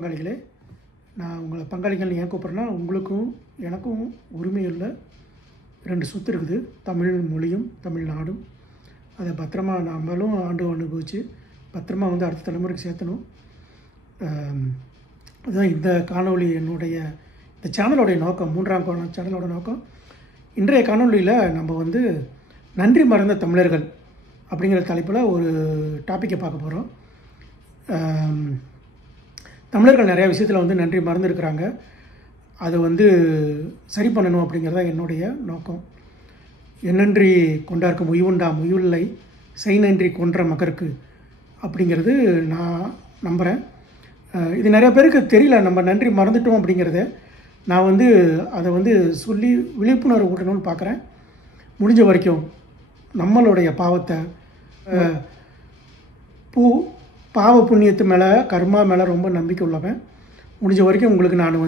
பங்காளிகளே, நான் உங்களை பங்காளிகள் ஏன் கூப்பிட்றேன்னா, உங்களுக்கும் எனக்கும் உரிமையுள்ள 2 சொத்து இருக்குது. தமிழ் மொழியும் தமிழ்நாடும். அதை பத்திரமா நம்மளும் அனுபவித்து பத்திரமா அடுத்த தலைமுறைக்கு சேர்த்தணும். அதுதான் இந்த காணொளி இந்த சேனலோடைய நோக்கம். 3ஆம் சேனலோட நோக்கம். இன்றைய காணொளியில் நம்ம நன்றி மறந்த தமிழர்கள் அப்படிங்கிற தலைப்பில் ஒரு டாப்பிக்கை பார்க்க போகிறோம். தமிழர்கள் நிறையா விஷயத்தில் நன்றி மறந்துருக்கிறாங்க. அதை சரி பண்ணணும் அப்படிங்கிறதா என்னுடைய நோக்கம். என்னன்றி கொண்டார்க்கும் உய்வுண்டாம் உய்வில்லை, செய் நன்றி கொன்ற மகருக்கு அப்படிங்கிறது நான் நம்புகிறேன். இது நிறைய பேருக்கு தெரியல, நம்ம நன்றி மறந்துட்டோம் அப்படிங்கிறத. நான் அதை சொல்லி விழிப்புணர்வு ஊட்டணும்னு பார்க்குறேன். முடிஞ்ச வரைக்கும் நம்மளுடைய பாவத்தை பாவ புண்ணியத்து மேலே, கர்மா மேலே ரொம்ப நம்பிக்கை உள்ளவன். முடிஞ்ச வரைக்கும் உங்களுக்கு நான்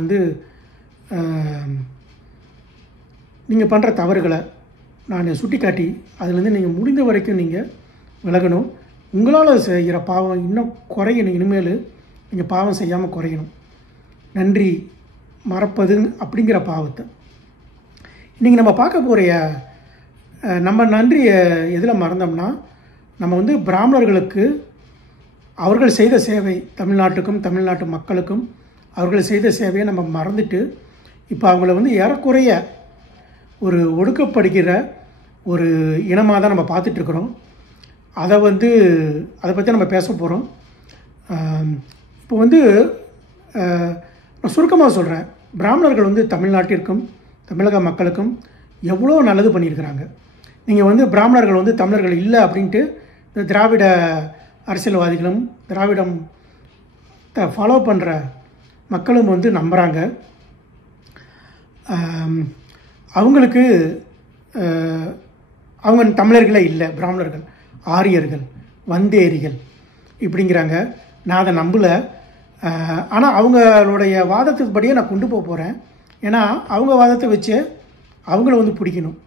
நீங்கள் பண்ணுற தவறுகளை நான் சுட்டி காட்டி அதுலேருந்து நீங்கள் முடிந்த வரைக்கும் நீங்கள் விலகணும். உங்களால் செய்கிற பாவம் இன்னும் குறையணும். இனிமேல் நீங்கள் பாவம் செய்யாமல் குறையணும். நன்றி மறப்பது அப்படிங்கிற பாவத்தை இன்றைக்கி நம்ம பார்க்க போகிற நம்ம நன்றியை எதில் மறந்தோம்னா, நம்ம பிராமணர்களுக்கு அவர்கள் செய்த சேவை, தமிழ்நாட்டுக்கும் தமிழ்நாட்டு மக்களுக்கும் அவர்கள் செய்த சேவையை நம்ம மறந்துட்டு இப்போ அவங்கள ஏறக்குறைய ஒரு ஒடுக்கப்படுகிற ஒரு இனமாக தான் நம்ம பார்த்துட்ருக்குறோம். அதை பற்றி நம்ம பேச போகிறோம். இப்போ நான் சுருக்கமாக சொல்கிறேன். பிராமணர்கள் தமிழ்நாட்டிற்கும் தமிழக மக்களுக்கும் எவ்வளோ நல்லது பண்ணியிருக்கிறாங்க. நீங்கள் பிராமணர்கள் தமிழர்கள் இல்லை அப்படின்ட்டு இந்த திராவிட அரசியல்வாதிகளும் திராவிடம் ஃபாலோ பண்ணுற மக்களும் நம்புகிறாங்க. அவங்களுக்கு அவங்க தமிழர்களே இல்லை, பிராமணர்கள், ஆரியர்கள், வந்தேரிகள் இப்படிங்கிறாங்க. நான் அதை நம்பலை. ஆனால் அவங்களுடைய வாதத்துக்கு படியே நான் கொண்டு போக போகிறேன். ஏன்னா அவங்க வாதத்தை வச்சு அவங்கள பிடிக்கணும்.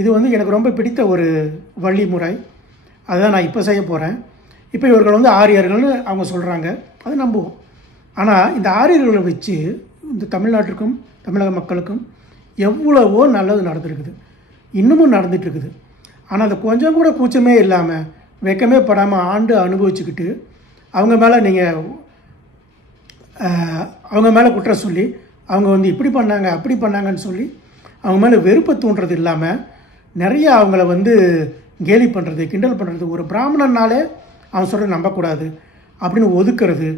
இது எனக்கு ரொம்ப பிடித்த ஒரு வழிமுறை. அதுதான் நான் இப்போ செய்ய போகிறேன். இப்போ இவர்கள் ஆரியர்கள்னு அவங்க சொல்கிறாங்க, அதை நம்புவோம். ஆனால் இந்த ஆரியர்களை வச்சு இந்த தமிழ்நாட்டுக்கும் தமிழக மக்களுக்கும் எவ்வளவோ நல்லது நடந்துருக்குது, இன்னமும் நடந்துகிட்ருக்குது. ஆனால் அதை கொஞ்சம் கூட கூச்சமே இல்லாமல், வெக்கமே படாமல் ஆண்டு அனுபவிச்சுக்கிட்டு அவங்க மேலே குற்றம் சொல்லி அவங்க இப்படி பண்ணாங்க அப்படி பண்ணாங்கன்னு சொல்லி அவங்க மேலே வெறுப்பை தூண்டுறது இல்லாமல் நிறைய அவங்கள கேலி பண்ணுறது, கிண்டல் பண்ணுறது, ஒரு பிராமணனாலே அவன் சொல்கிற நம்பக்கூடாது அப்படின்னு ஒதுக்கிறது.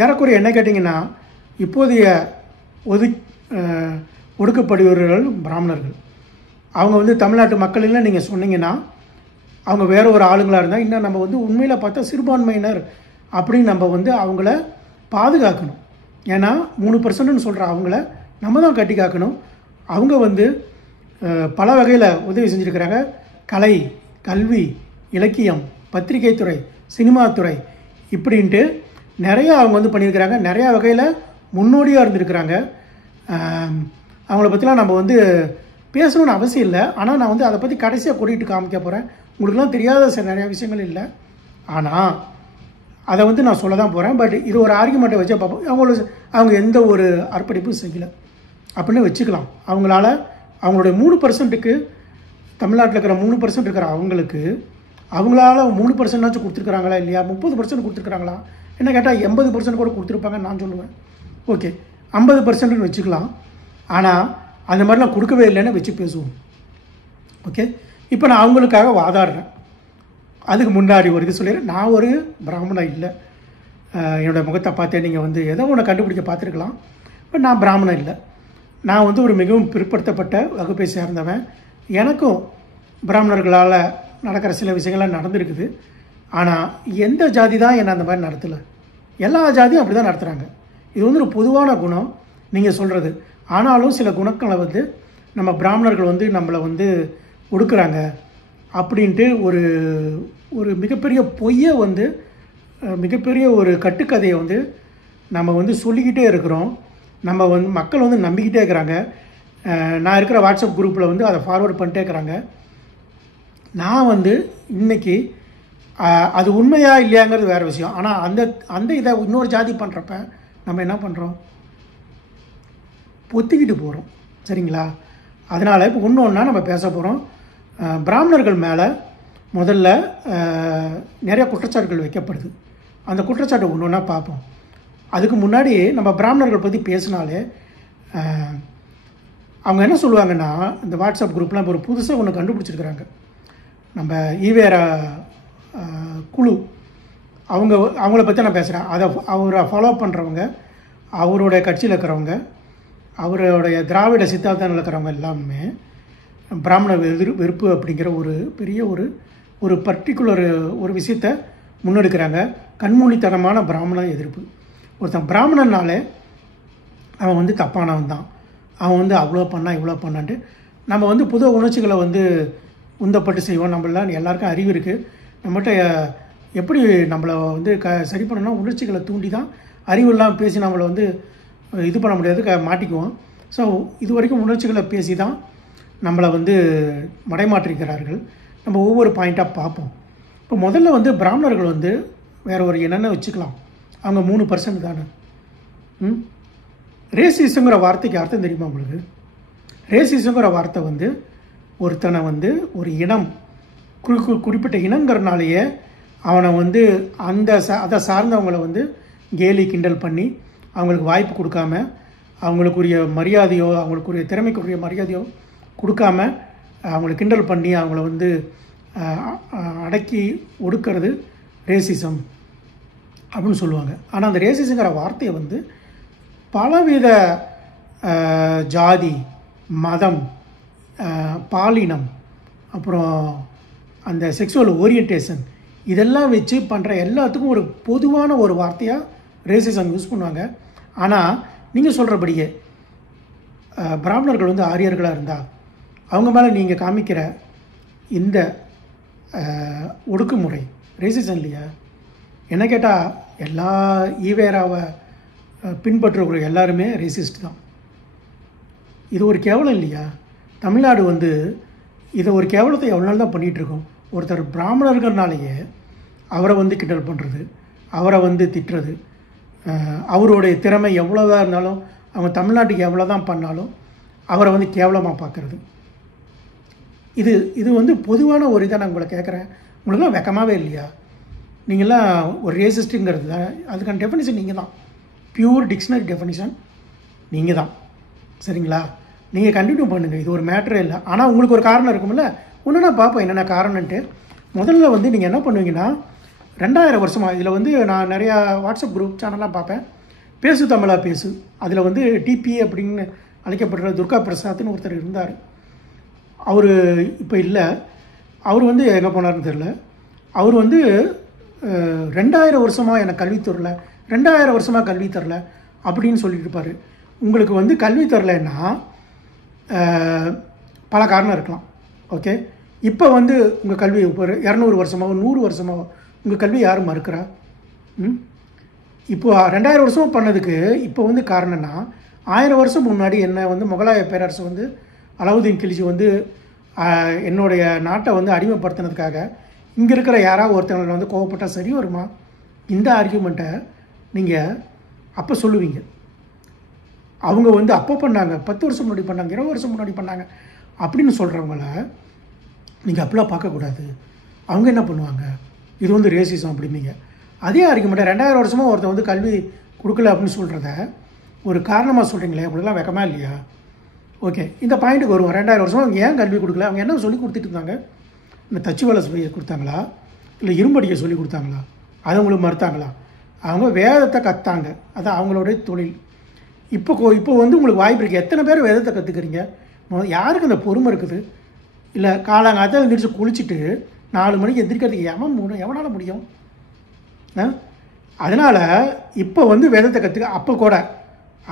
ஏறக்குறைய என்ன கேட்டிங்கன்னா, இப்போதைய ஒடுக்கப்படுபவர்கள் பிராமணர்கள். அவங்க தமிழ்நாட்டு மக்களில் நீங்கள் சொன்னீங்கன்னா அவங்க வேறு ஒரு ஆளுங்களாக இருந்தால் இன்னும் நம்ம உண்மையில் பார்த்தா சிறுபான்மையினர் அப்படின்னு நம்ம அவங்கள பாதுகாக்கணும். ஏன்னா 3%ன்னு சொல்கிற அவங்கள நம்ம தான் கட்டி காக்கணும். அவங்க பல வகையில் உதவி செஞ்சுருக்கிறாங்க. கலை, கல்வி, இலக்கியம், பத்திரிகை துறை, சினிமா துறை இப்படின்ட்டு நிறையா அவங்க பண்ணியிருக்கிறாங்க. நிறையா வகையில் முன்னோடியாக இருந்திருக்கிறாங்க. அவங்கள பற்றிலாம் நம்ம பேசணும்னு அவசியம் இல்லை. ஆனால் நான் அதை பற்றி கடைசியாக கூட்டிகிட்டு காமிக்க போகிறேன். உங்களுக்குலாம் தெரியாத நிறையா விஷயங்கள் இல்லை, ஆனால் அதை நான் சொல்ல தான் போகிறேன். பட் இது ஒரு ஆர்குமெண்ட்டை வச்சா பார்ப்போம். அவங்க எந்த ஒரு அர்ப்பணிப்பும் செய்யலை அப்படின்னு வச்சுக்கலாம். அவங்களுடைய 3%க்கு தமிழ்நாட்டில் இருக்கிற 3% இருக்கிற அவங்களால 3%ஆச்சும் கொடுத்துருக்குறாங்களா இல்லையா, 30% கொடுத்துருக்குறாங்களா என்ன கேட்டால் 80% கூட கொடுத்துருப்பாங்கன்னு நான் சொல்லுவேன். ஓகே, 50%ன்னு வச்சுக்கலாம். ஆனால் அந்த மாதிரிலாம் கொடுக்கவே இல்லைன்னு வச்சு பேசுவோம். ஓகே, இப்போ நான் அவங்களுக்காக வாதாடுறேன். அதுக்கு முன்னாடி ஒரு இது சொல்லிடுறேன். நான் ஒரு பிராமணன் இல்லை. என்னோடய முகத்தை பார்த்தே நீங்கள் ஏதோ ஒன்று கண்டுபிடிக்க பார்த்துருக்கலாம். பட் நான் பிராமணன் இல்லை. நான் ஒரு மிகவும் பிற்படுத்தப்பட்ட வகுப்பை சேர்ந்தவன். எனக்கும் பிராமணர்களால் நடக்கிற சில விஷயங்கள்லாம் நடந்துருக்குது. ஆனால் எந்த ஜாதி தான் என்னை அந்த மாதிரி நடத்தலை? எல்லா ஜாதியும் அப்படி தான் நடத்துகிறாங்க. இது ஒரு பொதுவான குணம் நீங்கள் சொல்கிறது. ஆனாலும் சில குணங்களை நம்ம பிராமணர்கள் நம்மளை ஒடுக்குறாங்க அப்படின்ட்டு ஒரு மிகப்பெரிய பொய்யை மிகப்பெரிய ஒரு கட்டுக்கதையை நம்ம சொல்லிக்கிட்டே இருக்கிறோம். நம்ம மக்கள் நம்பிக்கிட்டே இருக்கிறாங்க. நான் இருக்கிற வாட்ஸ்அப் குரூப்பில் அதை ஃபார்வர்ட் பண்ணிட்டே இருக்கிறாங்க. நான் இன்றைக்கி அது உண்மையா இல்லையாங்கிறது வேறு விஷயம். ஆனால் அந்த அந்த இதை இன்னொரு ஜாதி பண்ணுறப்ப நம்ம என்ன பண்ணுறோம்? பொத்திக்கிட்டு போகிறோம். சரிங்களா? அதனால் இப்போ ஒன்று ஒன்றா நம்ம பேச போகிறோம். பிராமணர்கள் மேலே முதல்ல நிறைய குற்றச்சாட்டுகள் வைக்கப்படுது. அந்த குற்றச்சாட்டை ஒன்று ஒன்றா பார்ப்போம். அதுக்கு முன்னாடி நம்ம பிராமணர்கள் பற்றி பேசினாலே அவங்க என்ன சொல்லுவாங்கன்னா, இந்த வாட்ஸ்அப் குரூப்லாம் இப்போ ஒரு புதுசாக ஒன்று கண்டுபிடிச்சிருக்கிறாங்க. நம்ம ஈவேரா குழு அவங்கள பற்றி நான் பேசுகிறேன். அவரை ஃபாலோ பண்ணுறவங்க, அவருடைய கட்சியில் இருக்கிறவங்க, அவருடைய திராவிட சித்தாந்தத்தில் இருக்கிறவங்க எல்லாமே பிராமண வெறுப்பு அப்படிங்கிற ஒரு பெரிய ஒரு பர்டிகுலர் ஒரு விஷயத்தை முன்னெடுக்கிறாங்க. கண்மூடித்தனமான பிராமண எதிர்ப்பு. ஒருத்தன் பிராமணனாலே அவன் வந்து தப்பானவன் தான், அவன் வந்து அவ்வளோ பண்ணான் இவ்வளோ பண்ணான்ட்டு நம்ம வந்து புது உணர்ச்சிகளை வந்து உந்தப்பட்டு செய்வோம். நம்மளாம் எல்லாருக்கும் அறிவு இருக்குது. நம்மகிட்ட எப்படி நம்மளை வந்து சரி பண்ணணும்னா உணர்ச்சிகளை தூண்டி தான், அறிவு இல்லாமல் பேசி நம்மளை வந்து இது பண்ண முடியாது, மாட்டிக்குவோம். ஸோ இது வரைக்கும் உணர்ச்சிகளை பேசி தான் நம்மளை வந்து மடைமாற்றிக்கிறார்கள். நம்ம ஒவ்வொரு பாயிண்ட்டாக பார்ப்போம். இப்போ முதல்ல வந்து பிராமணர்கள் வந்து வேறு ஒரு என்னென்ன வச்சுக்கலாம், அவங்க 3% தானே. ரேசிசங்கிற வார்த்தைக்கு அர்த்தம் தெரியுமா உங்களுக்கு? ரேசிசங்கிற வார்த்தை வந்து ஒருத்தனை வந்து ஒரு இனம் குறிப்பிட்ட இனங்கிறனாலேயே அவனை வந்து அதை சார்ந்தவங்களை வந்து கேலி கிண்டல் பண்ணி அவங்களுக்கு வாய்ப்பு கொடுக்காம, அவங்களுக்குரிய மரியாதையோ அவங்களுக்குரிய திறமைக்குரிய மரியாதையோ கொடுக்காம அவங்கள கிண்டல் பண்ணி அவங்கள வந்து அடக்கி ஒடுக்கிறது ரேசிசம் அப்படின்னு சொல்லுவாங்க. ஆனால் அந்த ரேசிசங்கிற வார்த்தையை வந்து பலவித ஜாதி, மதம், பாலினம், அப்புறம் அந்த செக்ஸுவல் ஓரியன்டேஷன் இதெல்லாம் வச்சு பண்ணுற எல்லாத்துக்கும் ஒரு பொதுவான ஒரு வார்த்தையாக ரேசிசம் யூஸ் பண்ணுவாங்க. ஆனால் நீங்கள் சொல்கிறபடியே பிராமணர்கள் வந்து ஆரியர்களாக இருந்தால் அவங்க மேலே நீங்கள் காமிக்கிற இந்த ஒடுக்குமுறை ரேசிசம் இல்லையா? என்ன கேட்டால் எல்லா ஈவேராவை பின்பற்றக்கூடிய எல்லாருமே ரேசிஸ்ட் தான். இது ஒரு கேவலம் இல்லையா? தமிழ்நாடு வந்து இதை ஒரு கேவலத்தை எவ்வளோ நாள் தான் பண்ணிகிட்ருக்கோம். ஒருத்தர் பிராமணர்கள்னாலேயே அவரை வந்து கிண்டல் பண்ணுறது, அவரை வந்து திட்டுறது, அவருடைய திறமை எவ்வளோதான் இருந்தாலும் அவங்க தமிழ்நாட்டுக்கு எவ்வளோ தான் பண்ணாலும் அவரை வந்து கேவலமாக பார்க்குறது. இது வந்து பொதுவான ஒரு இதை நான் உங்களை கேட்குறேன். உங்களுக்குலாம் வெக்கமாகவே இல்லையா? நீங்களாம் ஒரு ரேசிஸ்ட்டுங்கிறது தான், அதுக்கான டெஃபினிஷன் நீங்கள் தான், பியூர் டிக்ஷனரி டெஃபினிஷன் நீங்கள் தான். சரிங்களா? நீங்கள் கண்டினியூ பண்ணுங்கள், இது ஒரு மேட்டரே இல்லை. ஆனால் உங்களுக்கு ஒரு காரணம் இருக்கும்ல, ஒன்றுனா பார்ப்போம் என்னென்ன காரணன்ட்டு. முதல்ல வந்து நீங்கள் என்ன பண்ணுவீங்கன்னா, 2000 வருஷமாக இதில் வந்து நான் நிறையா வாட்ஸ்அப் குரூப் சேனல்லாம் பார்ப்பேன். பேசு தமிழா பேசு, அதில் வந்து டிபிஏ அப்படின்னு அழைக்கப்படுற துர்கா பிரசாத்னு ஒருத்தர் இருந்தார். அவர் இப்போ இல்லை. அவர் வந்து எங்கே போனார்னு தெரில. அவர் வந்து 2000 வருஷமாக எனக்கு கல்வி தரல, 2000 வருஷமாக கல்வி தரல அப்படின்னு சொல்லிட்டு இருப்பார். உங்களுக்கு வந்து கல்வி தரலைன்னா பல காரணம் இருக்கலாம். ஓகே, இப்போ வந்து உங்கள் கல்வி இப்போ 200 வருஷமாக 100 வருஷமாக உங்கள் கல்வி யாரும் மறுக்கிறா? இப்போ 2000 வருஷமாக பண்ணதுக்கு இப்போ வந்து காரணம்னா, 1000 வருஷம் முன்னாடி என்ன வந்து முகலாய பேரரசு வந்து அலாவுதீன் கில்ஜி வந்து என்னுடைய நாட்டை வந்து அடிமைப்படுத்தினதுக்காக இங்கே இருக்கிற யாராவது ஒருத்தவங்களை வந்து கோவப்பட்டால் சரி வருமா? இந்த ஆர்கியூமெண்ட்டை நீங்கள் அப்போ சொல்லுவீங்க. அவங்க வந்து அப்போ பண்ணாங்க, 10 வருஷம் முன்னாடி பண்ணாங்க, 20 வருஷம் முன்னாடி பண்ணாங்க அப்படின்னு சொல்கிறவங்கள நீங்கள் அப்படிலாம் பார்க்கக்கூடாது. அவங்க என்ன பண்ணுவாங்க, இது வந்து ரேசிசம் அப்படிம்பீங்க. அதே ஆர்கியூமெண்ட்டை 2000 வருஷமாக ஒருத்தர் வந்து கல்வி கொடுக்கல அப்படின்னு சொல்கிறத ஒரு காரணமாக சொல்கிறீங்களே, அப்படிலாம் வெக்கமா இல்லையா? ஓகே, இந்த பாயிண்ட்டுக்கு வருவோம். 2000 வருஷமாக அவங்க ஏன் கல்வி கொடுக்கல? அவங்க என்ன சொல்லி கொடுத்துட்டு இருந்தாங்க? இந்த தச்சு வேலை சொல்லி கொடுத்தாங்களா, இல்லை இரும்படிக்க சொல்லி கொடுத்தாங்களா? அதை உங்களுக்கு மறுத்தாங்களா? அவங்க வேதத்தை கற்றாங்க, அது அவங்களுடைய தொழில். இப்போ வந்து உங்களுக்கு வாய்ப்பு இருக்குது. எத்தனை பேர் வேதத்தை கற்றுக்கிறீங்க? யாருக்கு அந்த பொறுமை இருக்குது? இல்லை காலாங்காலத்தில் எழுந்திரிச்சு குளிச்சுட்டு 4 மணிக்கு எந்திரிக்கிறதுக்கு எவனால் முடியும்? அதனால் இப்போ வந்து வேதத்தை கற்றுக்க, அப்போ கூட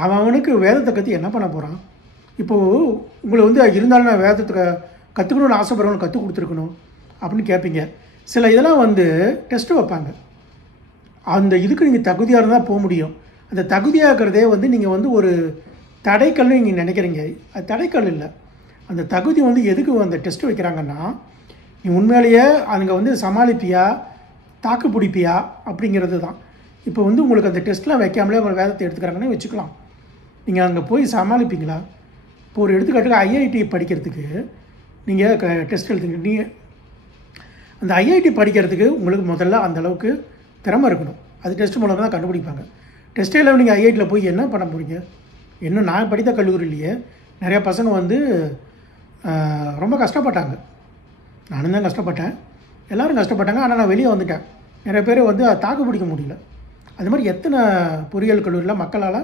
அவனுக்கு வேதத்தை கற்று என்ன பண்ண போகிறான்? இப்போது உங்களை வந்து இருந்தாலும் நான் வேதத்தை கற்றுக்கணும்னு ஆசைப்படுறவங்க கற்றுக் கொடுத்துருக்கணும் அப்படின்னு கேட்பீங்க. சில இதெல்லாம் வந்து டெஸ்ட்டு வைப்பாங்க. அந்த இதுக்கு நீங்கள் தகுதியாக இருந்தால் போக முடியும். அந்த தகுதியாகிறதே வந்து நீங்கள் வந்து ஒரு தடைக்கல்னு நீங்கள் நினைக்கிறீங்க. அது தடைக்கல் இல்லை. அந்த தகுதி வந்து எதுக்கு அந்த டெஸ்ட்டு வைக்கிறாங்கன்னா, நீ உண்மையிலேயே அங்கே வந்து சமாளிப்பியா, தாக்கு பிடிப்பியா அப்படிங்கிறது தான். இப்போ வந்து உங்களுக்கு அந்த டெஸ்ட்லாம் வைக்காமலே உங்கள் வேதத்தை எடுத்துக்கிறாங்கன்னு வச்சுக்கலாம். நீங்கள் அங்கே போய் சமாளிப்பீங்களா? இப்போ ஒரு எடுத்துக்காட்டுக்கு ஐஐடி படிக்கிறதுக்கு நீங்கள் டெஸ்ட் எழுதுங்க. நீங்கள் அந்த ஐஐடி படிக்கிறதுக்கு உங்களுக்கு முதல்ல அந்தளவுக்கு திறமை இருக்கணும். அது டெஸ்ட் மூலமாக தான் கண்டுபிடிப்பாங்க. டெஸ்ட்டே இல்லாமல் நீங்கள் ஐஐடியில் போய் என்ன பண்ண போகிறீங்க? இன்னும் நான் படித்த கல்லூரியிலேயே நிறையா பசங்க வந்து ரொம்ப கஷ்டப்பட்டாங்க. நானும் தான் கஷ்டப்பட்டேன், எல்லோரும் கஷ்டப்பட்டாங்க. ஆனால் நான் வெளியே வந்துட்டேன். நிறைய பேர் வந்து தாக்கு பிடிக்க முடியல. அது மாதிரி எத்தனை பொறியியல் கல்லூரியில் மக்களால்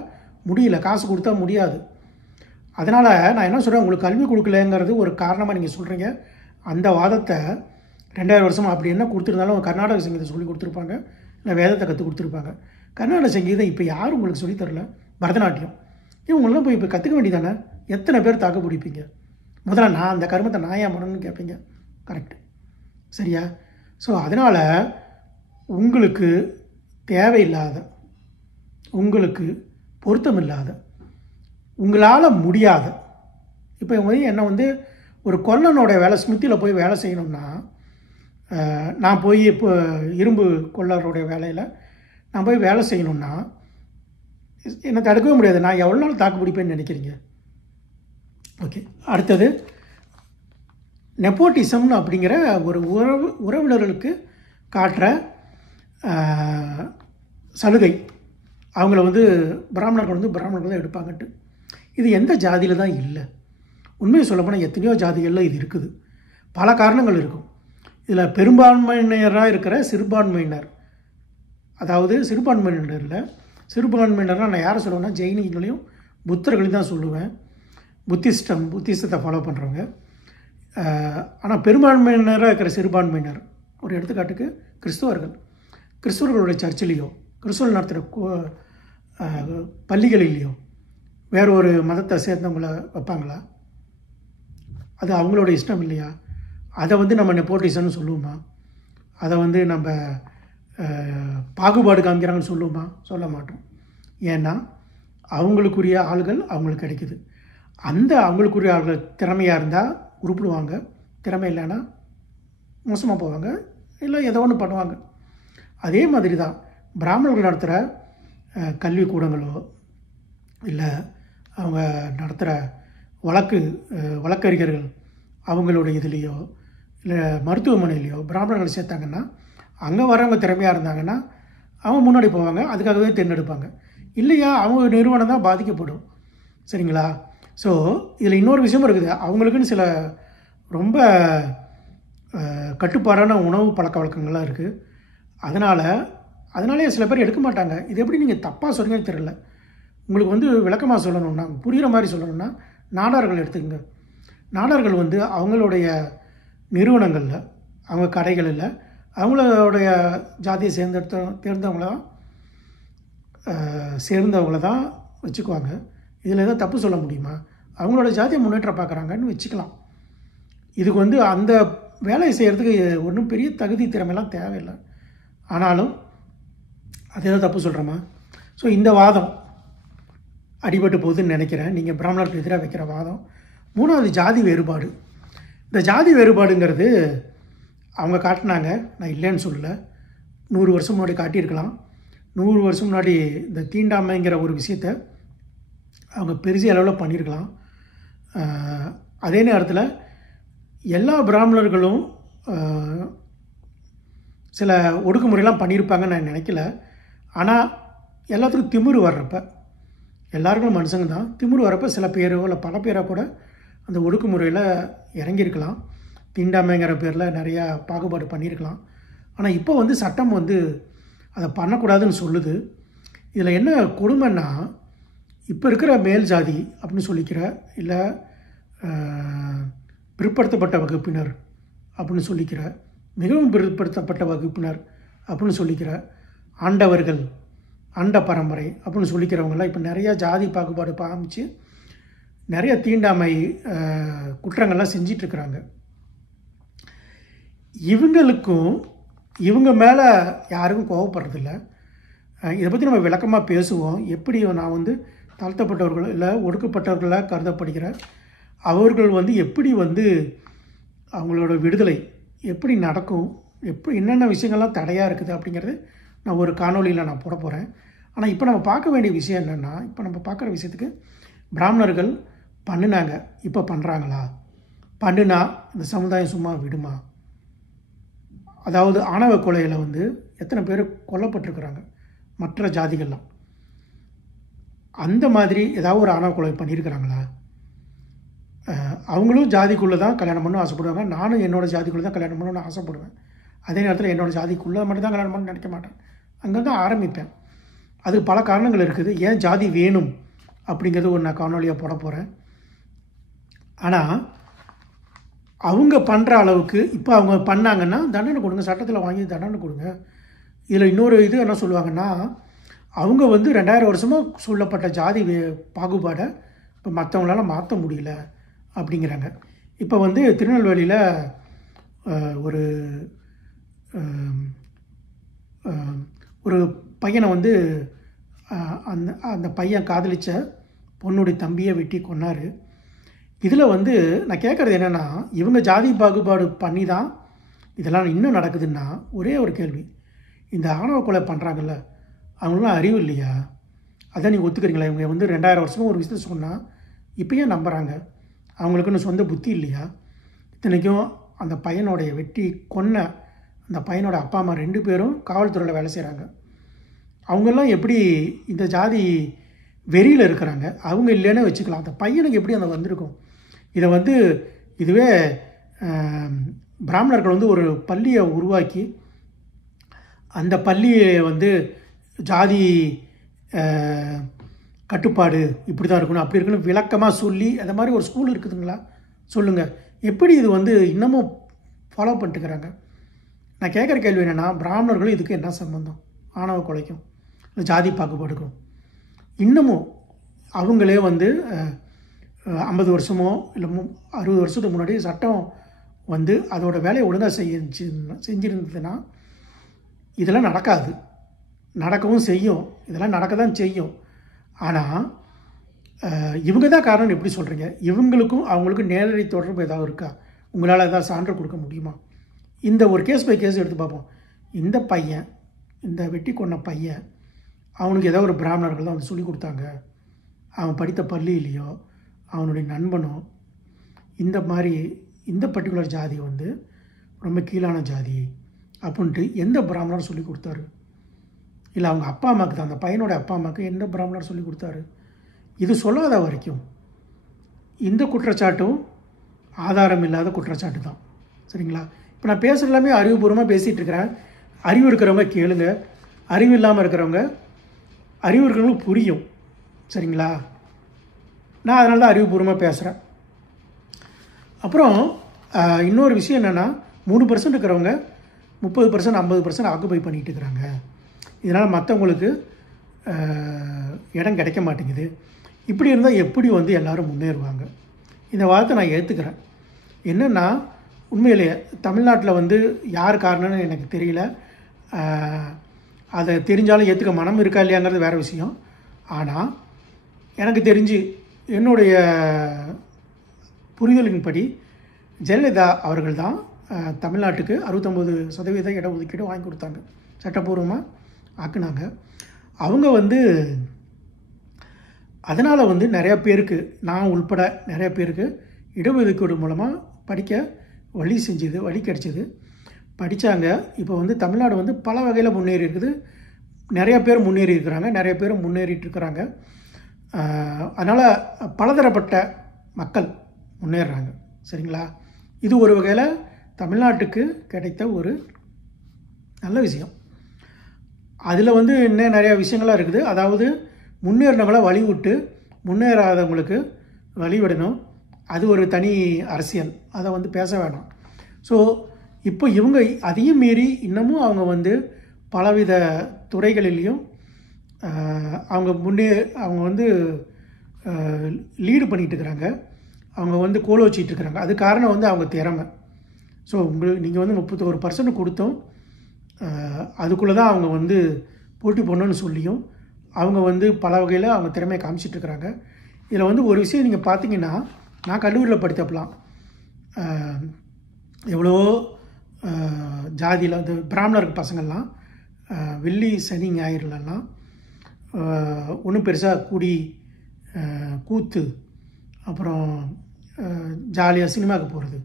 முடியல, காசு கொடுத்தா முடியாது. அதனால் நான் என்ன சொல்கிறேன், உங்களுக்கு கல்வி கொடுக்கலங்கிறது ஒரு காரணமாக நீங்கள் சொல்கிறீங்க. அந்த வாதத்தை 2000 வருஷமாக அப்படி என்ன கொடுத்துருந்தாலும் கர்நாடக சங்கீதம் சொல்லி கொடுத்துருப்பாங்க, இல்லை வேதத்தை கற்றுக் கொடுத்துருப்பாங்க. கர்நாடக சங்கீதம் இப்போ யாரும் உங்களுக்கு சொல்லித்தரல. பரதநாட்டியம் இவங்களாம் போய் இப்போ கற்றுக்க வேண்டியதானே? எத்தனை பேர் தாக்கு பிடிப்பீங்க? முதல்ல நான் அந்த கர்மத்தை நான் ஏன் பண்ணணும்னு கேட்பீங்க. கரெக்டு, சரியா? ஸோ அதனால் உங்களுக்கு தேவையில்லாத, உங்களுக்கு பொருத்தமில்லாத, உங்களால் முடியாத, இப்போ என்னை வந்து ஒரு கொல்லனோட வேலை ஸ்மித்தியில் போய் வேலை செய்யணும்னா, நான் போய் இப்போ இரும்பு கொல்லருடைய வேலையில் நான் போய் வேலை செய்யணும்னா என்னை தடுக்கவே முடியாது. நான் எவ்வளோ நாள் தாக்கு பிடிப்பேன்னு நினைக்கிறீங்க? ஓகே, அடுத்தது நெப்போட்டிசம்னு அப்படிங்கிற ஒரு உறவினர்களுக்கு காட்டுற சலுகை. அவங்கள வந்து பிராமணர்கள் தான் எடுப்பாங்கன்ட்டு. இது எந்த ஜாதியில் தான் இல்லை? உண்மையை சொல்லப்போனால் எத்தனையோ ஜாதிகளில் இது இருக்குது. பல காரணங்கள் இருக்கும். இதில் பெரும்பான்மையினராக இருக்கிற சிறுபான்மையினர், அதாவது சிறுபான்மையினரில் சிறுபான்மையினர்னால் நான் யாரை சொல்லுவேன்னா ஜெயினிகளையும் புத்தர்களையும் தான் சொல்லுவேன். புத்திசத்தை ஃபாலோ பண்ணுறவங்க. ஆனால் பெரும்பான்மையினராக இருக்கிற சிறுபான்மையினர், ஒரு எடுத்துக்காட்டுக்கு கிறிஸ்தவர்களுடைய சர்ச்சிலேயோ கிறிஸ்தவர்கள் நடத்துகிற பள்ளிகளிலேயோ வேற ஒரு மதத்தை சேர்ந்தவங்களை வைப்பாங்களா? அது அவங்களோட இஷ்டம் இல்லையா? அதை வந்து நம்ம நெப்போட்டிசம்னு சொல்லுவோமா? அதை வந்து நம்ம பாகுபாடு காமிக்கிறாங்கன்னு சொல்லுவோமா? சொல்ல மாட்டோம். ஏன்னா அவங்களுக்குரிய ஆள்கள் அவங்களுக்கு கிடைக்குது. அந்த அவங்களுக்குரிய ஆள்கள் திறமையாக இருந்தால் உருப்பிடுவாங்க, திறமை இல்லைன்னா மோசமாக போவாங்க, இல்லை ஏதோ ஒன்று பண்ணுவாங்க. அதே மாதிரி தான் பிராமணர்கள் நடத்துகிற கல்விக்கூடங்களோ இல்லை அவங்க நடத்துகிற வழக்கறிஞர்கள் அவங்களுடைய இதுலேயோ இல்லை மருத்துவமனையிலையோ பிராமணர்கள் சேர்த்தாங்கன்னா அங்கே வரவங்க திறமையாக இருந்தாங்கன்னா அவங்க முன்னாடி போவாங்க, அதுக்காகவே தேர்ந்தெடுப்பாங்க. இல்லையா அவங்க நிறுவனம் தான் பாதிக்கப்படும். சரிங்களா? ஸோ இதில் இன்னொரு விஷயம் இருக்குது. அவங்களுக்குன்னு சில ரொம்ப கட்டுப்பாடான உணவு பழக்க வழக்கங்கள்லாம் இருக்குது. அதனாலே சில பேர் எடுக்க மாட்டாங்க. இது எப்படி நீங்கள் தப்பாக சொல்லுங்கன்னு தெரியல. உங்களுக்கு வந்து விளக்கமாக சொல்லணும்னா, புரிகிற மாதிரி சொல்லணும்னா நாடார்கள் எடுத்துக்கங்க. நாடார்கள் வந்து அவங்களுடைய நிறுவனங்களில், அவங்க கடைகளில் அவங்களுடைய ஜாதியை சேர்ந்தவங்கள தான் வச்சுக்குவாங்க. இதில் எதாவது தப்பு சொல்ல முடியுமா? அவங்களோட ஜாதியை முன்னேற்ற பார்க்குறாங்கன்னு வச்சுக்கலாம். இதுக்கு வந்து அந்த வேலையை செய்கிறதுக்கு ஒன்றும் பெரிய தகுதி திறமையெல்லாம் தேவையில்லை. ஆனாலும் அது ஏதோ தப்பு சொல்கிறோமா? ஸோ இந்த வாதம் அடிபட்டு போகுதுன்னு நினைக்கிறேன். நீங்கள் பிராமணர்களுக்கு எதிராக வைக்கிற வாதம். 3வது ஜாதி வேறுபாடு. இந்த ஜாதி வேறுபாடுங்கிறது அவங்க காட்டினாங்க, நான் இல்லைன்னு சொல்லலை. 100 வருஷம் முன்னாடி காட்டியிருக்கலாம். 100 வருஷம் முன்னாடி இந்த தீண்டாமைங்கிற ஒரு விஷயத்தை அவங்க பெரிய அளவில் பண்ணியிருக்கலாம். அதே நேரத்தில் எல்லா பிராமணர்களும் சில ஒடுக்குமுறையெல்லாம் பண்ணியிருப்பாங்கன்னு நான் நினைக்கல. ஆனால் எல்லாத்துக்கும் திமிரு வர்றப்ப, எல்லாருக்கும் மனுஷங்க தான், திமிரு வரப்போ சில பேரோ இல்லை பல பேரோ கூட அந்த ஒடுக்குமுறையில் இறங்கியிருக்கலாம். தீண்டாமைங்கிற பேரில் நிறையா பாகுபாடு பண்ணியிருக்கலாம். ஆனால் இப்போ வந்து சட்டம் வந்து அதை பண்ணக்கூடாதுன்னு சொல்லுது. இதில் என்ன கொடுமைன்னா, இப்போ இருக்கிற மேல் ஜாதி அப்படின்னு சொல்லிக்கிற, இல்லை பிற்படுத்தப்பட்ட வகுப்பினர் அப்படின்னு சொல்லிக்கிற, மிகவும் பிற்படுத்தப்பட்ட வகுப்பினர் அப்படின்னு சொல்லிக்கிற, ஆண்டவர்கள், ஆண்ட பரம்பரை அப்படின்னு சொல்லிக்கிறவங்களாம் இப்போ நிறையா ஜாதி பாகுபாடு காமிச்சு நிறைய தீண்டாமை குற்றங்கள்லாம் செஞ்சிட்ருக்குறாங்க. இவங்களுக்கும் இவங்க மேலே யாருக்கும் கோவப்படுறதில்ல. இதை பற்றி நம்ம விளக்கமாக பேசுவோம். எப்படி நான் வந்து தாழ்த்தப்பட்டவர்கள் இல்லை ஒடுக்கப்பட்டவர்களாக கருதப்படுகிற அவர்கள் வந்து எப்படி வந்து அவங்களோட விடுதலை எப்படி நடக்கும், என்னென்ன விஷயங்கள்லாம் தடையாக இருக்குது அப்படிங்கிறது நான் ஒரு காணொலியில் நான் போட போகிறேன். ஆனால் இப்போ நம்ம பார்க்க வேண்டிய விஷயம் என்னென்னா, இப்போ நம்ம பார்க்குற விஷயத்துக்கு பிராமணர்கள் பண்ணினாங்க, இப்போ பண்ணுறாங்களா? பண்ணுனா இந்த சமுதாயம் சும்மா விடுமா? அதாவது ஆணவ கொலையில் வந்து எத்தனை பேர் கொல்லப்பட்டிருக்கிறாங்க மற்ற ஜாதிகள்லாம். அந்த மாதிரி ஏதாவது ஒரு ஆணவ கொலை பண்ணியிருக்கிறாங்களா? அவங்களும் ஜாதிக்குள்ளே தான் கல்யாணம் பண்ணணும் ஆசைப்படுவாங்க. நானும் என்னோடய ஜாதிக்குள்ளே தான் கல்யாணம் பண்ணணும்னு ஆசைப்படுவேன். அதே நேரத்தில் என்னோடய ஜாதிக்குள்ளே மட்டும் தான் கல்யாணம் பண்ணணும்னு நினைக்க மாட்டேன். அங்கே தான் ஆரம்பிப்பேன். அது பல காரணங்கள் இருக்குது. ஏன் ஜாதி வேணும் அப்படிங்கிறது ஒரு நான் காணொலியாக போட போகிறேன். ஆனால் அவங்க பண்ணுற அளவுக்கு இப்போ அவங்க பண்ணாங்கன்னா தண்டனை கொடுங்க, சட்டத்தில் வாங்கி தண்டனை கொடுங்க. இதில் இன்னொரு இது என்ன சொல்லுவாங்கன்னா, அவங்க வந்து 2000 வருஷமாக சொல்லப்பட்ட ஜாதி பாகுபாடை இப்போ மற்றவங்களால மாற்ற முடியல அப்படிங்கிறாங்க. இப்போ வந்து திருநெல்வேலியில் ஒரு ஒரு பையனை வந்து அந்த பையன் காதலித்த பொண்ணுடைய தம்பியை வெட்டி கொன்னார். இதில் வந்து நான் கேட்குறது என்னென்னா, இவங்க ஜாதி பாகுபாடு பண்ணி தான் இதெல்லாம் இன்னும் நடக்குதுன்னா ஒரே ஒரு கேள்வி, இந்த ஆணவ கொலை பண்ணுறாங்கல்ல அவங்களாம் அறிவு இல்லையா? அதான் நீங்கள் ஒத்துக்கிறீங்களா? இவங்க வந்து 2000 வருஷமாக ஒரு விஷயத்தை சொன்னால் இப்போ ஏன் நம்புகிறாங்க? அவங்களுக்குன்னு சொந்த புத்தி இல்லையா? இத்தனைக்கும் அந்த பையனோடைய வெட்டி கொன்ன அந்த பையனோட அப்பா அம்மா 2 பேரும் காவல்துறையில் வேலை செய்கிறாங்க. அவங்கெல்லாம் எப்படி இந்த ஜாதி வெறியில் இருக்கிறாங்க? அவங்க இல்லைன்னு வச்சுக்கலாம், அந்த பையனுக்கு எப்படி அந்த வந்திருக்கும்? இதை வந்து இதுவே பிராமணர்கள் வந்து ஒரு பள்ளியை உருவாக்கி அந்த பள்ளியை வந்து ஜாதி கட்டுப்பாடு இப்படி தான் இருக்கணும் அப்படி இருக்கணும் விளக்கமாக சொல்லி அந்த மாதிரி ஒரு ஸ்கூல் இருக்குதுங்களா? சொல்லுங்கள். எப்படி இது வந்து இன்னமும் ஃபாலோ பண்ணிட்டுக்கிறாங்க? நான் கேட்குற கேள்வி என்னென்னா, பிராமணர்களும் இதுக்கு என்ன சம்பந்தம்? ஆணவ கொலைக்கும் இல்லை ஜாதி பாகுபாடுக்கும் இன்னமும் அவங்களே வந்து 50 வருஷமோ இல்லை 60 வருஷத்துக்கு முன்னாடி சட்டம் வந்து அதோட வேலையை ஒழுங்காக செஞ்சிருந்ததுன்னா இதெல்லாம் நடக்காது. நடக்கவும் செய்யும், இதெல்லாம் நடக்க தான் செய்யும். ஆனால் இவங்க தான் காரணம் எப்படி சொல்கிறீங்க? இவங்களுக்கும் அவங்களுக்கும் நேரடி தொடர்பு ஏதாவது இருக்கா? உங்களால் ஏதாவது சான்று கொடுக்க முடியுமா? இந்த ஒரு கேஸ் பை கேஸ் எடுத்து பார்ப்போம். இந்த பையன், இந்த வெட்டி கொண்ட பையன், அவனுக்கு ஏதோ ஒரு பிராமணர்கள் தான் வந்து சொல்லி கொடுத்தாங்க, அவன் படித்த பள்ளியிலையோ அவனுடைய நண்பனோ இந்த மாதிரி இந்த பர்டிகுலர் ஜாதி வந்து ரொம்ப கீழான ஜாதி அப்படின்ட்டு எந்த பிராமணர் சொல்லி கொடுத்தாரு? இல்லை அவங்க அப்பா அம்மாவுக்கு தான், அந்த பையனோட அப்பா அம்மாவுக்கு எந்த பிராமணர் சொல்லி கொடுத்தாரு? இது சொல்லாத வரைக்கும் இந்த குற்றச்சாட்டும் ஆதாரம் இல்லாத குற்றச்சாட்டு தான். சரிங்களா? இப்போ நான் பேசுகிற எல்லாமே அறிவுபூர்வமாக பேசிகிட்டு இருக்கிறேன். அறிவு இருக்கிறவங்க கேளுங்க, அறிவு இல்லாமல் இருக்கிறவங்க அறிவு இருக்கிறவங்களுக்கு புரியும். சரிங்களா? நான் அதனால தான் அறிவுபூர்வமாக பேசுகிறேன். அப்புறம் இன்னொரு விஷயம் என்னென்னா, 3% இருக்கிறவங்க 30% 50% ஆக்குபை பண்ணிகிட்டு இருக்கிறாங்க. இதனால் மற்றவங்களுக்கு இடம் கிடைக்க மாட்டேங்குது. இப்படி இருந்தால் எப்படி வந்து எல்லோரும் முன்னேறுவாங்க? இந்த வார்த்தை நான் ஏற்றுக்கிறேன். என்னென்னா, உண்மையிலேயே தமிழ்நாட்டில் வந்து யார் காரணம்னு எனக்கு தெரியல. அதை தெரிஞ்சாலும் ஏற்றுக்க மனம் இருக்கா இல்லையாங்கிறது வேறு விஷயம். ஆனால் எனக்கு தெரிஞ்சு என்னுடைய புரிதலின்படி ஜெயலலிதா அவர்கள் தான் தமிழ்நாட்டுக்கு 69% இடஒதுக்கீடு வாங்கி கொடுத்தாங்க, சட்டப்பூர்வமாக ஆக்குனாங்க. அவங்க வந்து அதனால் வந்து நிறையா பேருக்கு, நான் உள்பட நிறைய பேருக்கு இடஒதுக்கீடு மூலமாக படிக்க வழி கிடைச்சிது, படித்தாங்க. இப்போ வந்து தமிழ்நாடு வந்து பல வகையில் முன்னேறி இருக்குது. நிறைய பேர் முன்னேறி இருக்கிறாங்க, நிறைய பேர் முன்னேறிட்டு இருக்கிறாங்க. அதனால் பலதரப்பட்ட மக்கள் முன்னேறுறாங்க. சரிங்களா? இது ஒரு வகையில் தமிழ்நாட்டுக்கு கிடைத்த ஒரு நல்ல விஷயம். அதில் வந்து இன்னும் நிறையா விஷயங்களாக இருக்குது. அதாவது முன்னேறினவங்களை வழிவிட்டு முன்னேறாதவங்களுக்கு வழிவிடணும். அது ஒரு தனி அரசியல், அதை வந்து பேச வேணாம். ஸோ இப்போ இவங்க அதையும் மீறி இன்னமும் அவங்க வந்து பலவித துறைகளிலையும் அவங்க வந்து லீடு பண்ணிகிட்டு இருக்கிறாங்க, அவங்க வந்து கோல வச்சிட்டு இருக்கிறாங்க. அது காரணம் வந்து அவங்க திறமை. ஸோ நீங்கள் வந்து 31% கொடுத்தோம், அதுக்குள்ளே தான் அவங்க வந்து போட்டி போடணும்னு சொல்லியும் அவங்க வந்து பல வகையில் அவங்க திறமையை காமிச்சிட்ருக்கிறாங்க. இதில் வந்து ஒரு விஷயம் நீங்கள் பார்த்தீங்கன்னா, நான் கல்லூரியில் படித்தப்பலாம் எவ்வளோ ஜாதியில் வந்து பிராமணருக்கு பசங்கள்லாம் வெள்ளி சனி ஞாயிறுலலாம் ஒன்றும் பெருசாக கூடி கூத்து அப்புறம் ஜாலியாக சினிமாவுக்கு போகிறது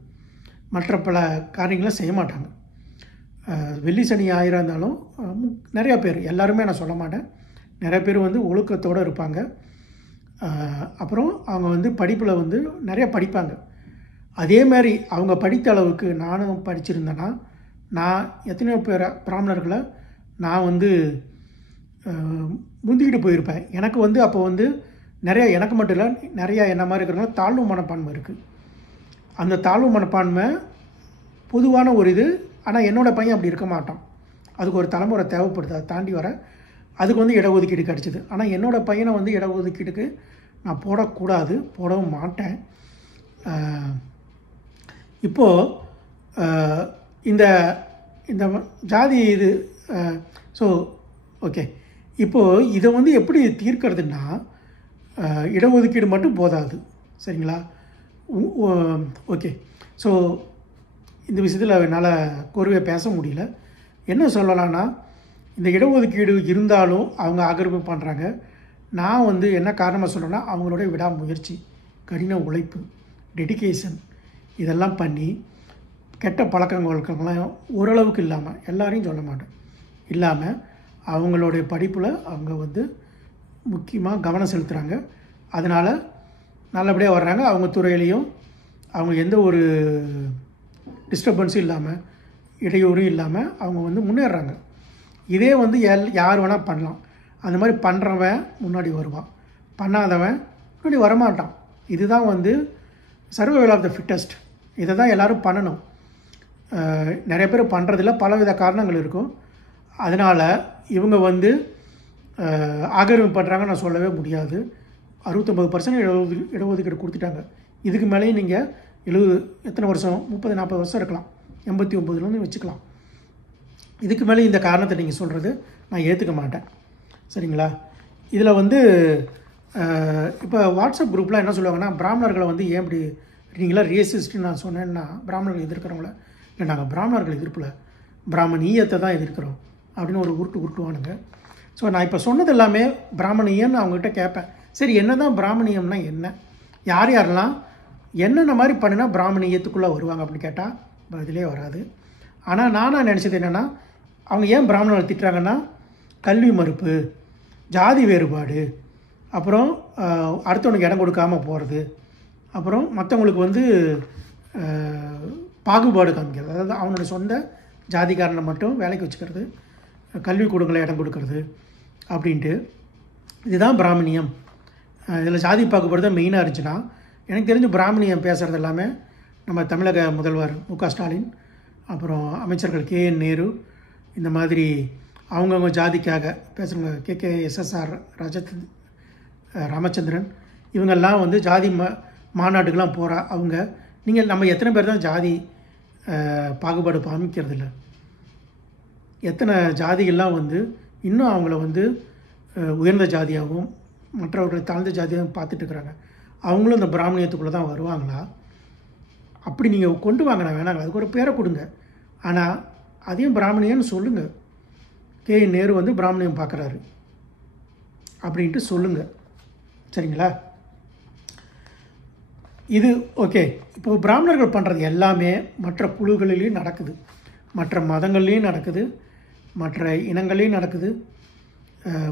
மற்ற பல காரியங்களை செய்ய மாட்டாங்க. வெள்ளி சனி ஞாயிறாக இருந்தாலும் நிறையா பேர், எல்லாருமே நான் சொல்ல மாட்டேன், நிறைய பேர் வந்து ஒழுக்கத்தோடு இருப்பாங்க. அப்புறம் அவங்க வந்து படிப்பில் வந்து நிறையா படிப்பாங்க. அதே மாதிரி அவங்க படித்த அளவுக்கு நானும் படிச்சிருந்தேன்னா நான் எத்தனையோ பேர் பிராமணர்களை நான் வந்து முந்திக்கிட்டு போயிருப்பேன். எனக்கு வந்து அப்போ வந்து நிறையா, எனக்கு மட்டும் இல்லை, நிறையா என்ன மாதிரி இருக்கிறவங்க தாழ்வு மனப்பான்மை இருக்குது. அந்த தாழ்வு மனப்பான்மை பொதுவான ஒரு இது. ஆனால் என்னோடய பையன் அப்படி இருக்க மாட்டான். அதுக்கு ஒரு தலைமுறை தேவைப்படுது. அதை தாண்டி வர அதுக்கு வந்து இடஒதுக்கீடு கிடச்சிது. ஆனால் என்னோடய பையனை வந்து இடஒதுக்கீடுக்கு நான் போடக்கூடாது, போடவும் மாட்டேன். இப்போது இந்த இந்த ஜாதி இது ஸோ ஓகே, இப்போது இதை வந்து எப்படி தீர்க்கிறதுன்னா இடஒதுக்கீடு மட்டும் போதாது, சரிங்களா? ஓகே, ஸோ இந்த விஷயத்தில் என்னால் கோர்வையாக பேச முடியல. என்ன சொல்லலான்னா, இந்த இடஒதுக்கீடு இருந்தாலும் அவங்க ஆக்கிரமிப்பு பண்ணுறாங்க. நான் வந்து என்ன காரணமாக சொல்கிறேன்னா, அவங்களுடைய விடாமுயற்சி, கடின உழைப்பு, டெடிகேஷன் இதெல்லாம் பண்ணி கெட்ட பழக்க வழக்கங்கள்லாம் ஓரளவுக்கு இல்லாமல், எல்லாரையும் சொல்ல மாட்டேன், இல்லாமல் அவங்களுடைய படிப்பில் அவங்க வந்து முக்கியமாக கவனம் செலுத்துகிறாங்க. அதனால் நல்லபடியாக வர்றாங்க. அவங்க துறையிலையும் அவங்க எந்த ஒரு டிஸ்டர்பன்ஸும் இல்லாமல், இடையூறும் இல்லாமல் அவங்க வந்து முன்னேறுறாங்க. இதே வந்து யார் வேணால் பண்ணலாம். அந்த மாதிரி பண்ணுறவன் முன்னாடி வருவான், பண்ணாதவன் முன்னாடி வரமாட்டான். இதுதான் வந்து சர்வைவல் ஆஃப் த ஃபிட்டஸ்ட். இதை தான் எல்லோரும் பண்ணணும். நிறைய பேர் பண்ணுறதில்ல, பலவித காரணங்கள் இருக்கும். அதனால் இவங்க வந்து ஆக்கிரமிப்பு பண்ணுறாங்க நான் சொல்லவே முடியாது. 69% இடஒதுக்கீடு கொடுத்துட்டாங்க. இதுக்கு மேலேயும் நீங்கள் 70 எத்தனை வருஷம், 30-40 வருஷம் இருக்கலாம், 89 வச்சுக்கலாம். இதுக்கு மேலே இந்த காரணத்தை நீங்கள் சொல்கிறது நான் ஏற்றுக்க மாட்டேன், சரிங்களா? இதில் வந்து இப்போ வாட்ஸ்அப் குரூப்பில் என்ன சொல்லுவாங்கன்னா, பிராமணர்களை வந்து ஏன் இப்படி நீங்களாம் ரேசிஸ்ட்டுன்னு நான் சொன்னேன்னா, பிராமணர்கள் எதிர்க்கிறவங்கள இல்லை, நாங்கள் பிராமணர்கள் எதிர்ப்பில் பிராமணியத்தை தான் எதிர்க்கிறோம் அப்படின்னு ஒரு உருட்டுவானுங்க. ஸோ நான் இப்போ சொன்னது எல்லாமே பிராமணியன்னு அவங்ககிட்ட கேட்பேன். சரி, என்ன தான் பிராமணியம்னா என்ன, யார் யாரெல்லாம் என்னென்ன மாதிரி பண்ணினா பிராமணியத்துக்குள்ளே வருவாங்க அப்படின்னு கேட்டால் பதிலே வராது. ஆனால் நானாக நினச்சது என்னென்னா, அவங்க ஏன் பிராமணர்களை திட்டுறாங்கன்னா, கல்வி மறுப்பு, ஜாதி வேறுபாடு, அப்புறம் அடுத்தவனுக்கு இடம் கொடுக்காமல் போகிறது, அப்புறம் மற்றவங்களுக்கு வந்து பாகுபாடு காமிக்கிறது, அதாவது அவனோட சொந்த ஜாதிக்காரனை மட்டும் வேலைக்கு வச்சுக்கிறது, கல்விக்கூடங்களை இடம் கொடுக்கறது அப்படின்ட்டு. இதுதான் பிராமணியம். இதில் ஜாதி பாகுபாடு தான் மெயினாக இருந்துச்சுன்னா, எனக்கு தெரிஞ்சு பிராமணியம் பேசுகிறது எல்லாமே நம்ம தமிழக முதல்வர் மு.க. ஸ்டாலின், அப்புறம் அமைச்சர்கள் கே.என். நேரு, இந்த மாதிரி அவங்கவுங்க ஜாதிக்காக பேசுகிறவங்க, KKSSR ராமச்சந்திரன், இவங்கெல்லாம் வந்து ஜாதி மாநாட்டுக்கெலாம் போகிற அவங்க. நீங்கள் நம்ம எத்தனை பேர் தான் ஜாதி பாகுபாடு காமிக்கிறதில்ல? எத்தனை ஜாதிகள்லாம் வந்து இன்னும் அவங்கள வந்து உயர்ந்த ஜாதியாகவும் மற்றவர்களை தாழ்ந்த ஜாதியாகவும் பார்த்துட்ருக்குறாங்க. அவங்களும் இந்த பிராமணியத்துக்குள்ளே தான் வருவாங்களா? அப்படி நீங்கள் கொண்டு வாங்க, நான் வேணாங்க, அதுக்கு ஒரு பேரை கொடுங்க. ஆனால் அதையும் பிராமணியன்னு சொல்லுங்கள். கே.என். நேரு வந்து பிராமணியம் பார்க்குறாரு அப்படின்ட்டு சொல்லுங்கள், சரிங்களா? இது ஓகே. இப்போது பிராமணர்கள் பண்ணுறது எல்லாமே மற்ற குழுகளிலையும் நடக்குது, மற்ற மதங்கள்லேயும் நடக்குது, மற்ற இனங்கள்லேயும் நடக்குது.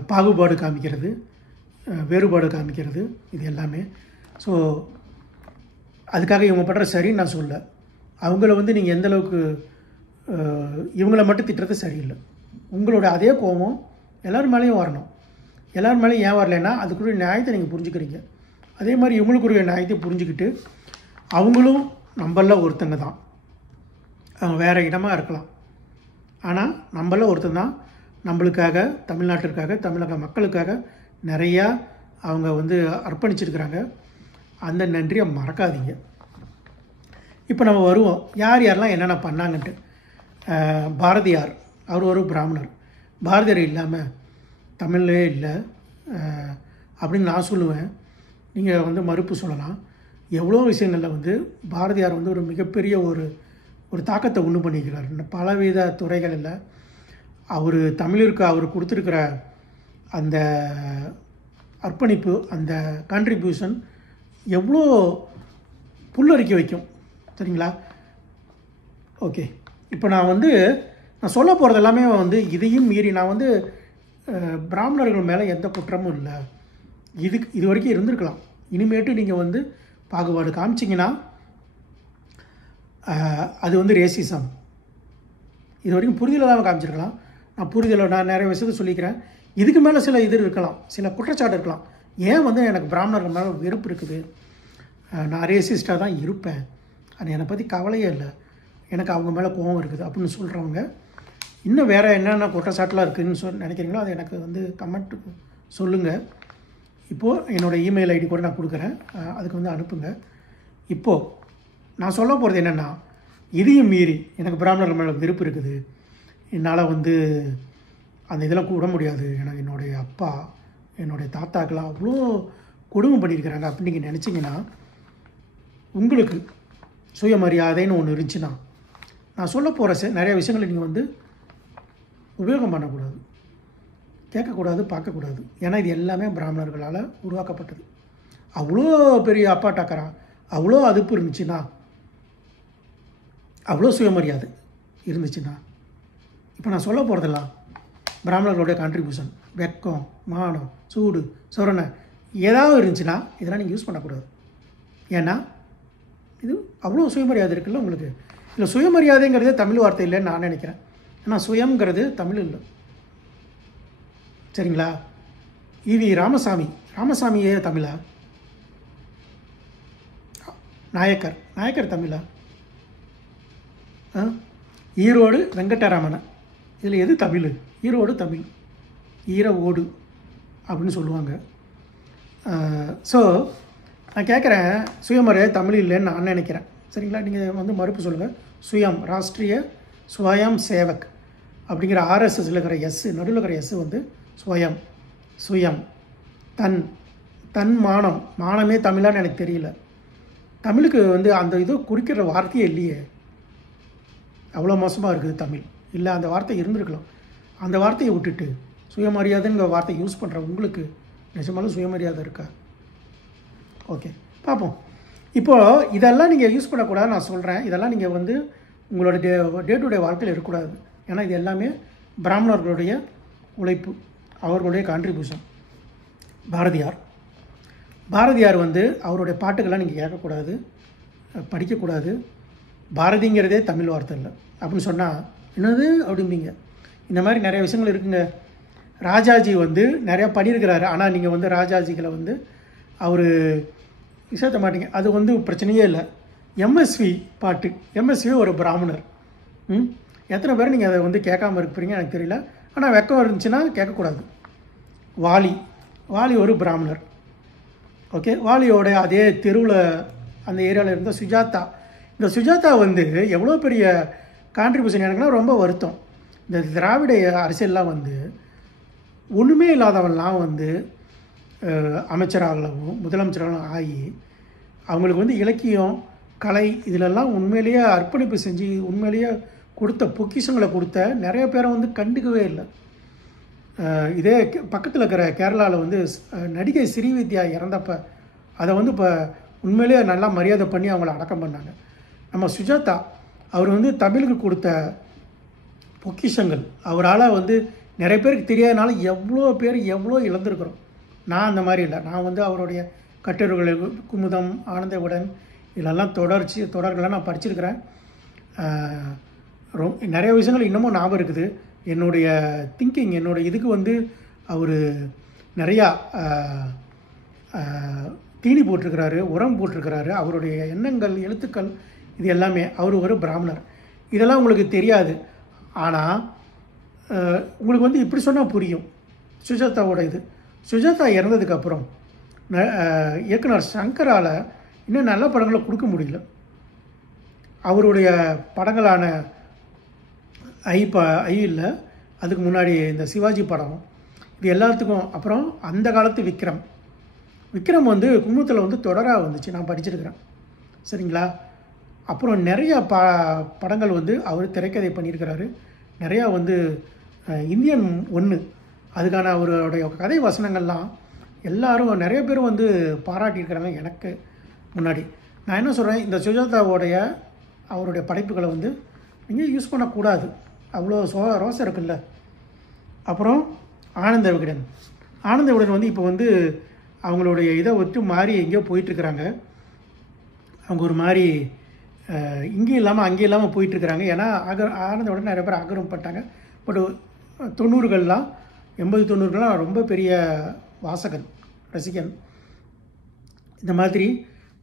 பாகுபாடு காமிக்கிறது, வேறுபாடு காமிக்கிறது, இது எல்லாமே. ஸோ அதுக்காக இவங்க பண்ணுற சரின்னு நான் சொல்ல. அவங்கள வந்து நீங்கள் எந்தளவுக்கு இவங்கள மட்டும் திட்டுறது சரியில்லை. உங்களோட அதே கோபம் எல்லோரும் மேலேயும் வரணும். எல்லோரும் மேலேயும் ஏன் வரலைன்னா அதுக்குரிய நியாயத்தை நீங்கள் புரிஞ்சுக்கிறீங்க. அதே மாதிரி இவங்களுக்குரிய நியாயத்தை புரிஞ்சுக்கிட்டு, அவங்களும் நம்மள ஒருத்தங்க தான், அவங்க வேறு இடமாக இருக்கலாம், ஆனால் நம்மள ஒருத்தன் தான். நம்மளுக்காக, தமிழ்நாட்டிற்காக, தமிழக மக்களுக்காக நிறையா அவங்க வந்து அர்ப்பணிச்சிருக்கிறாங்க. அந்த நன்றியை மறக்காதீங்க. இப்போ நம்ம வருவோம், யார் யாரெல்லாம் என்னென்ன பண்ணாங்கன்ட்டு. பாரதியார், அவர் ஒரு பிராமணர். பாரதியார் இல்லாமல் தமிழ்லே இல்லை அப்படின்னு நான் சொல்லுவேன். நீங்கள் வந்து மறுப்பு சொல்லலாம். எவ்வளோ விஷயங்களில் வந்து பாரதியார் வந்து ஒரு மிகப்பெரிய ஒரு ஒரு தாக்கத்தை உண்டு பண்ணிக்கிறார். பலவித துறைகளில் அவர் தமிழிற்கு அவர் கொடுத்துருக்கிற அந்த அர்ப்பணிப்பு, அந்த கான்ட்ரிபியூஷன் எவ்வளோ புல்லரிக்க வைக்கும். சரிங்களா? ஓகே, இப்போ நான் சொல்ல போகிறது எல்லாமே இதையும் மீறி நான் பிராமணர்கள் மேலே எந்த குற்றமும் இல்லை. இது வரைக்கும் இருந்திருக்கலாம். இனிமேட்டு நீங்கள் பாகுபாடு காமிச்சிங்கன்னா அது ரேசிசம். இது வரைக்கும் புரிதலாக காமிச்சிருக்கலாம். நான் நிறைய விஷயத்தை சொல்லிக்கிறேன். இதுக்கு மேலே சில இது இருக்கலாம், சில குற்றச்சாட்டு இருக்கலாம். ஏன் எனக்கு பிராமணர்கள் மேலே வெறுப்பு இருக்குது, நான் ரேசிஸ்டாக தான் இருப்பேன், அது என்னை பற்றி கவலையே இல்லை, எனக்கு அவங்க மேலே கோபம் இருக்குது அப்படின்னு சொல்கிறவங்க இன்னும் வேறு என்னென்ன குற்றச்சாட்டுலாம் இருக்குதுன்னு நினைக்கிறீங்களோ அதை எனக்கு கமெண்ட் சொல்லுங்கள். இப்போது என்னோடய இமெயில் ஐடி கூட நான் கொடுக்குறேன், அதுக்கு அனுப்புங்க. இப்போது நான் சொல்ல போகிறது என்னென்னா, இதையும் மீறி எனக்கு பிராமணர்கள் மேலே வெறுப்பு இருக்குது, என்னால் அந்த இதெல்லாம் விட முடியாது, எனக்கு என்னுடைய அப்பா என்னுடைய தாத்தாக்கெல்லாம் அவ்வளோ கொடுமை பண்ணியிருக்கிறாங்க அப்படின்னு நீங்கள் நினச்சிங்கன்னா, உங்களுக்கு சுயமரியாதைன்னு ஒன்று இருந்துச்சுன்னா, நான் சொல்ல போகிற நிறைய விஷயங்களை நீங்கள் உபயோகம் பண்ணக்கூடாது, கேட்கக்கூடாது, பார்க்கக்கூடாது. ஏன்னா இது எல்லாமே பிராமணர்களால் உருவாக்கப்பட்டது. அவ்வளோ பெரிய அப்பா டக்கரா, அவ்வளோ அதுப்பு இருந்துச்சுன்னா, அவ்வளோ சுயமரியாதை இருந்துச்சுன்னா, இப்போ நான் சொல்ல போகிறதெல்லாம் பிராமணர்களுடைய கான்ட்ரிபியூஷன், வெக்கம், மானம், சூடு, சொரணை ஏதாவது இருந்துச்சுன்னா இதெல்லாம் நீங்கள் யூஸ் பண்ணக்கூடாது. ஏன்னா இது அவ்வளோ சுயமரியாதை இருக்குல்ல உங்களுக்கு. இல்லை, சுயமரியாதைங்கிறது தமிழ் வார்த்தை இல்லைன்னு நான் நினைக்கிறேன். ஏன்னா சுயம்ங்கிறது தமிழ் இல்லை. சரிங்களா? ஈவி ராமசாமியே தமிழா? நாயக்கர் தமிழா? ஈரோடு வெங்கடராமன், இதில் எது தமிழ்? ஈரோடு தமிழ், ஈரோடு அப்படின்னு சொல்லுவாங்க. ஸோ நான் கேட்குறேன், சுயமரியாதை தமிழ் இல்லைன்னு நான் நினைக்கிறேன். சரிங்களா? நீங்கள் மறுப்பு சொல்லுங்கள். ராஷ்ட்ரிய ஸ்வயம் சேவக் அப்படிங்கிற ஆர்எஸ்எஸ்ல இருக்கிற நடுவில் இருக்கிற சுயம், தன் மானமே தமிழான்னு எனக்கு தெரியல. தமிழுக்கு அந்த இது குறிக்கிற வார்த்தையே இல்லையே. அவ்வளோ மோசமாக இருக்குது தமிழ். இல்லை, அந்த வார்த்தை இருந்திருக்கலாம். அந்த வார்த்தையை விட்டுட்டு சுயமரியாதைங்கிற வார்த்தை யூஸ் பண்ணுற உங்களுக்கு நிஜமாலும் சுயமரியாதை இருக்கா? ஓகே, பார்ப்போம். இப்போது இதெல்லாம் நீங்கள் யூஸ் பண்ணக்கூடாது நான் சொல்கிறேன். இதெல்லாம் நீங்கள் உங்களோட டே டு டே வாழ்க்கையில் இருக்கக்கூடாது. ஏன்னா இது எல்லாமே பிராமணர்களுடைய உழைப்பு, அவர்களுடைய கான்ட்ரிபியூஷன். பாரதியார் அவருடைய பாட்டுக்கெல்லாம் நீங்கள் கேட்கக்கூடாது, படிக்கக்கூடாது. பாரதிங்கிறதே தமிழ் வார்த்தை இல்லை அப்படின்னு சொன்னால் என்னது அப்படிம்பீங்க. இந்த மாதிரி நிறைய விஷயங்கள் இருக்குங்க. ராஜாஜி நிறையா பண்ணியிருக்கிறாரு. ஆனால் நீங்கள் ராஜாஜிகளை அவர் விஷயத்த மாட்டீங்க. அது பிரச்சனையே இல்லை. எம்எஸ்வி பாட்டு, எம்எஸ்வி ஒரு பிராமணர். எத்தனை பேர் நீங்கள் அதை கேட்காம இருப்பீங்க எனக்கு தெரியல. ஆனால் வெக்கம் இருந்துச்சுன்னா கேட்கக்கூடாது. வாலி ஒரு பிராமணர். ஓகே, வாலியோட அதே தெருவில் அந்த ஏரியாவில் இருந்த சுஜாதா, இந்த சுஜாதா எவ்வளோ பெரிய கான்ட்ரிபியூஷன் எனக்குன்னா ரொம்ப வருத்தம். இந்த திராவிட அரசியல்லாம் ஒன்றுமே இல்லாதவன்லாம் அமைச்சராகவும் முதலமைச்சராகவும் ஆகி அவங்களுக்கு இலக்கியம், கலை இதிலெல்லாம் உண்மையிலேயே அர்ப்பணிப்பு செஞ்சு உண்மையிலேயே கொடுத்த பொக்கிஷங்களை கொடுத்த நிறைய பேரை கண்டுக்கவே இல்லை. இதே பக்கத்தில் இருக்கிற கேரளாவில் நடிகை ஸ்ரீவித்யா இறந்தப்போ அதை இப்போ உண்மையிலேயே நல்லா மரியாதை பண்ணி அவங்கள அடக்கம் பண்ணாங்க. நம்ம சுஜாதா அவர் தமிழுக்கு கொடுத்த பொக்கிஷங்கள் அவரால் நிறைய பேருக்கு தெரியாதனால எவ்வளோ பேர் எவ்வளோ இழந்திருக்கிறோம். நான் அந்த மாதிரி இல்லை. நான் அவருடைய கட்டுரைகள், குமுதம், ஆனந்த உடன் இதெல்லாம் தொடர்களெலாம் நான் படிச்சிருக்கிறேன். நிறைய விஷயங்கள் இன்னமும் ஞாபகம் இருக்குது. என்னுடைய திங்கிங், என்னுடைய இதுக்கு அவர் நிறையா தீனி போட்டிருக்கிறாரு, உரம் போட்டிருக்கிறாரு. அவருடைய எண்ணங்கள், எழுத்துக்கள் இது எல்லாமே. அவர் ஒரு பிராமணர். இதெல்லாம் உங்களுக்கு தெரியாது. ஆனால் உங்களுக்கு இப்படி சொன்னால் புரியும். சுஜாதாவோட சுஜாதா இறந்ததுக்கப்புறம் இயக்குனர் சங்கரால் இன்னும் நல்ல படங்களை கொடுக்க முடியல. அவருடைய படங்களான ஐ இல்லை, அதுக்கு முன்னாடி இந்த சிவாஜி படம், இது எல்லாத்துக்கும் அப்புறம் அந்த காலத்து விக்ரம் குங்குமத்தில் தொடராக வந்துச்சு. நான் படிச்சிருக்கிறேன். சரிங்களா? அப்புறம் நிறையா படங்கள் வந்து அவர் திரைக்கதை பண்ணியிருக்கிறாரு. நிறையா வந்து இந்தியன் 1 அதுக்கான அவருடைய கதை வசனங்கள்லாம் எல்லாரும் நிறைய பேர் வந்து பாராட்டியிருக்கிறாங்க. எனக்கு முன்னாடி நான் என்ன சொல்கிறேன், இந்த சுஜாதாவோடைய அவருடைய படைப்புகளை வந்து நீங்கள் யூஸ் பண்ணக்கூடாது. அவ்வளோ ரோசம் இருக்குல்ல. அப்புறம் ஆனந்த விகடன் வந்து இப்போ வந்து அவங்களுடைய இதை விட்டு மாறி எங்கேயோ போயிட்டுருக்குறாங்க. அவங்க ஒரு மாதிரி இங்கேயும் இல்லாமல் அங்கேயும் இல்லாமல் போயிட்டுருக்குறாங்க. ஏன்னா ஆனந்த விகடன் நிறைய பேர் ஆக்கிரமிப்பட்டாங்க. பட் 90கள்லாம் 80-90கள்லாம் ரொம்ப பெரிய வாசகன், ரசிகன். இந்த மாதிரி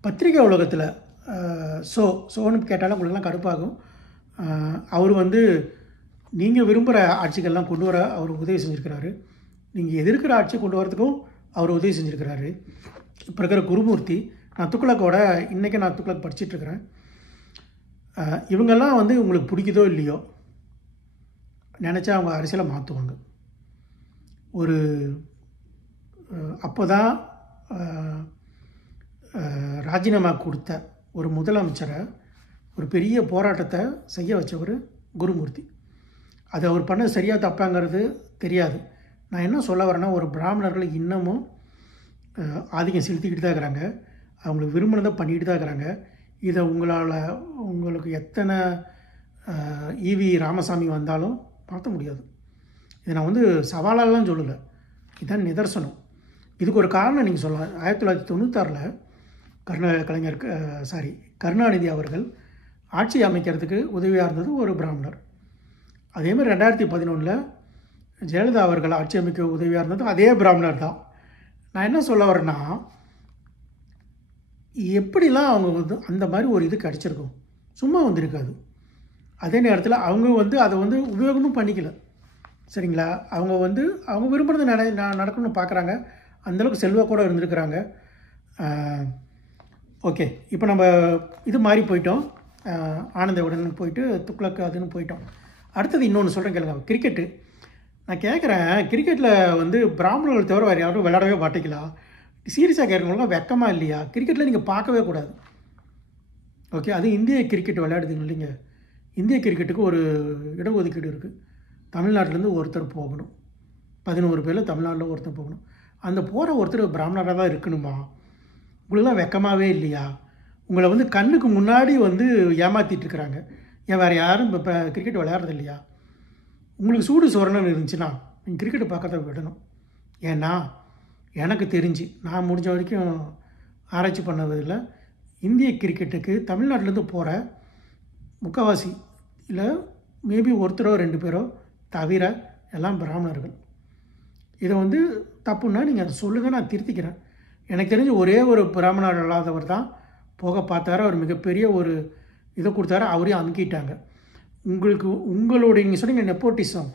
பத்திரிகை உலகத்தில் சோன்னு கேட்டாலும் உங்களுக்குலாம் கடுப்பாகும். அவர் வந்து நீங்கள் விரும்புகிற ஆட்சிகள்லாம் கொண்டு வர அவர் உதவி செஞ்சுருக்கிறாரு. நீங்கள் எதிர்க்கிற ஆட்சி கொண்டு வரதுக்கும் அவர் உதவி செஞ்சுருக்கிறாரு. இப்போ இருக்கிற குருமூர்த்தி, நான் துக்ளக்கோட இன்றைக்கி நான் துக்ளக் படிச்சிட்ருக்கிறேன். இவங்கெல்லாம் வந்து உங்களுக்கு பிடிக்குதோ இல்லையோ நினச்சா அவங்க அரசியலை மாற்றுவாங்க. ஒரு அப்போ தான் ராஜினாமா கொடுத்த ஒரு முதலமைச்சரை ஒரு பெரிய போராட்டத்தை செய்ய வச்சவர் குருமூர்த்தி. அது அவர் பண்ண சரியாக தப்பாங்கிறது தெரியாது. நான் என்ன சொல்ல வரேன்னா, ஒரு பிராமணர்கள் இன்னமும் ஆதிக்கம் செலுத்திக்கிட்டு தான் இருக்கிறாங்க. அவங்களுக்கு விரும்பினதை பண்ணிக்கிட்டு தான் இருக்கிறாங்க. இதை உங்களுக்கு எத்தனை ஈவி ராமசாமி வந்தாலும் மாற்ற முடியாது. இதை நான் வந்து சவாலாலாம் சொல்லலை, இதுதான் நிதர்சனம். இதுக்கு ஒரு காரணம் நீங்கள் சொல்லலாம். 1996 கருணாநிதி அவர்கள் ஆட்சி அமைக்கிறதுக்கு உதவியாக இருந்தது ஒரு பிராமணர். அதேமாதிரி 2011 ஜெயலலிதா அவர்கள் ஆட்சி அமைக்க உதவியாக இருந்தது அதே பிராமணர் தான். நான் என்ன சொல்ல வரேன்னா, எப்படிலாம் அவங்க வந்து அந்த மாதிரி ஒரு இது கிடச்சிருக்கும், சும்மா வந்திருக்காது. அதே நேரத்தில் அவங்க வந்து அதை வந்து உபயோகமும் பண்ணிக்கல. சரிங்களா? அவங்க வந்து அவங்க விரும்புறது நடக்கணும்னு பார்க்குறாங்க. அந்தளவுக்கு செல்வாக்கூட இருந்திருக்கிறாங்க. ஓகே, இப்போ நம்ம இது மாதிரி போயிட்டோம். ஆனந்த விகடன் போயிட்டு துக்ளக் அதுன்னு போயிட்டோம். அடுத்தது இன்னொன்று சொல்கிறேன் கேளுங்க. கிரிக்கெட்டு. நான் கேட்குறேன், கிரிக்கெட்டில் வந்து பிராமணர்கள் தவிர வேறு யாரும் விளையாடவே மாட்டேங்களா? சீரியஸாக கேட்குறவங்களாம் வெக்கமாக இல்லையா? கிரிக்கெட்டில் நீங்கள் பார்க்கவே கூடாது. ஓகே, அது இந்திய கிரிக்கெட் விளையாடுதுங்க இல்லைங்க. இந்திய கிரிக்கெட்டுக்கு ஒரு இடஒதுக்கீடு இருக்குது. தமிழ்நாட்டிலேருந்து ஒருத்தர் போகணும். 11 பேரில் தமிழ்நாட்டில் ஒருத்தர் போகணும். அந்த போகிற ஒருத்தர் பிராமணராக தான் இருக்கணுமா? உங்களுக்குலாம் வெக்கமாகவே இல்லையா? உங்களை வந்து கண்ணுக்கு முன்னாடி வந்து ஏமாற்றிட்டுருக்குறாங்க. ஏன் வேறு யாரும் இப்போ கிரிக்கெட் விளையாடுறது இல்லையா? உங்களுக்கு சூடு சொரணன்னு இருந்துச்சுன்னா நீங்கள் கிரிக்கெட்டை பார்க்கறத விடணும். ஏன்னா எனக்கு தெரிஞ்சு நான் முடிஞ்ச வரைக்கும் ஆராய்ச்சி பண்ணதில்லை. இந்திய கிரிக்கெட்டுக்கு தமிழ்நாட்டிலேருந்து போகிற முக்கால்வாசி இல்லை மேபி ஒருத்தரோ 2 பேரோ தவிர எல்லாம் பிராமணர்கள். இதை வந்து தப்புன்னா நீங்கள் அதை சொல்லுங்கள், நான் திருத்திக்கிறேன். எனக்கு தெரிஞ்சு ஒரே ஒரு பிராமணர் இல்லாதவர் தான் போக பார்த்தாரு. அவர் மிகப்பெரிய ஒரு இதை கொடுத்தாரு, அவரையும் அமுக்கிட்டாங்க. உங்களுடைய நீங்கள் சொன்னீங்க நெப்போட்டிசம்,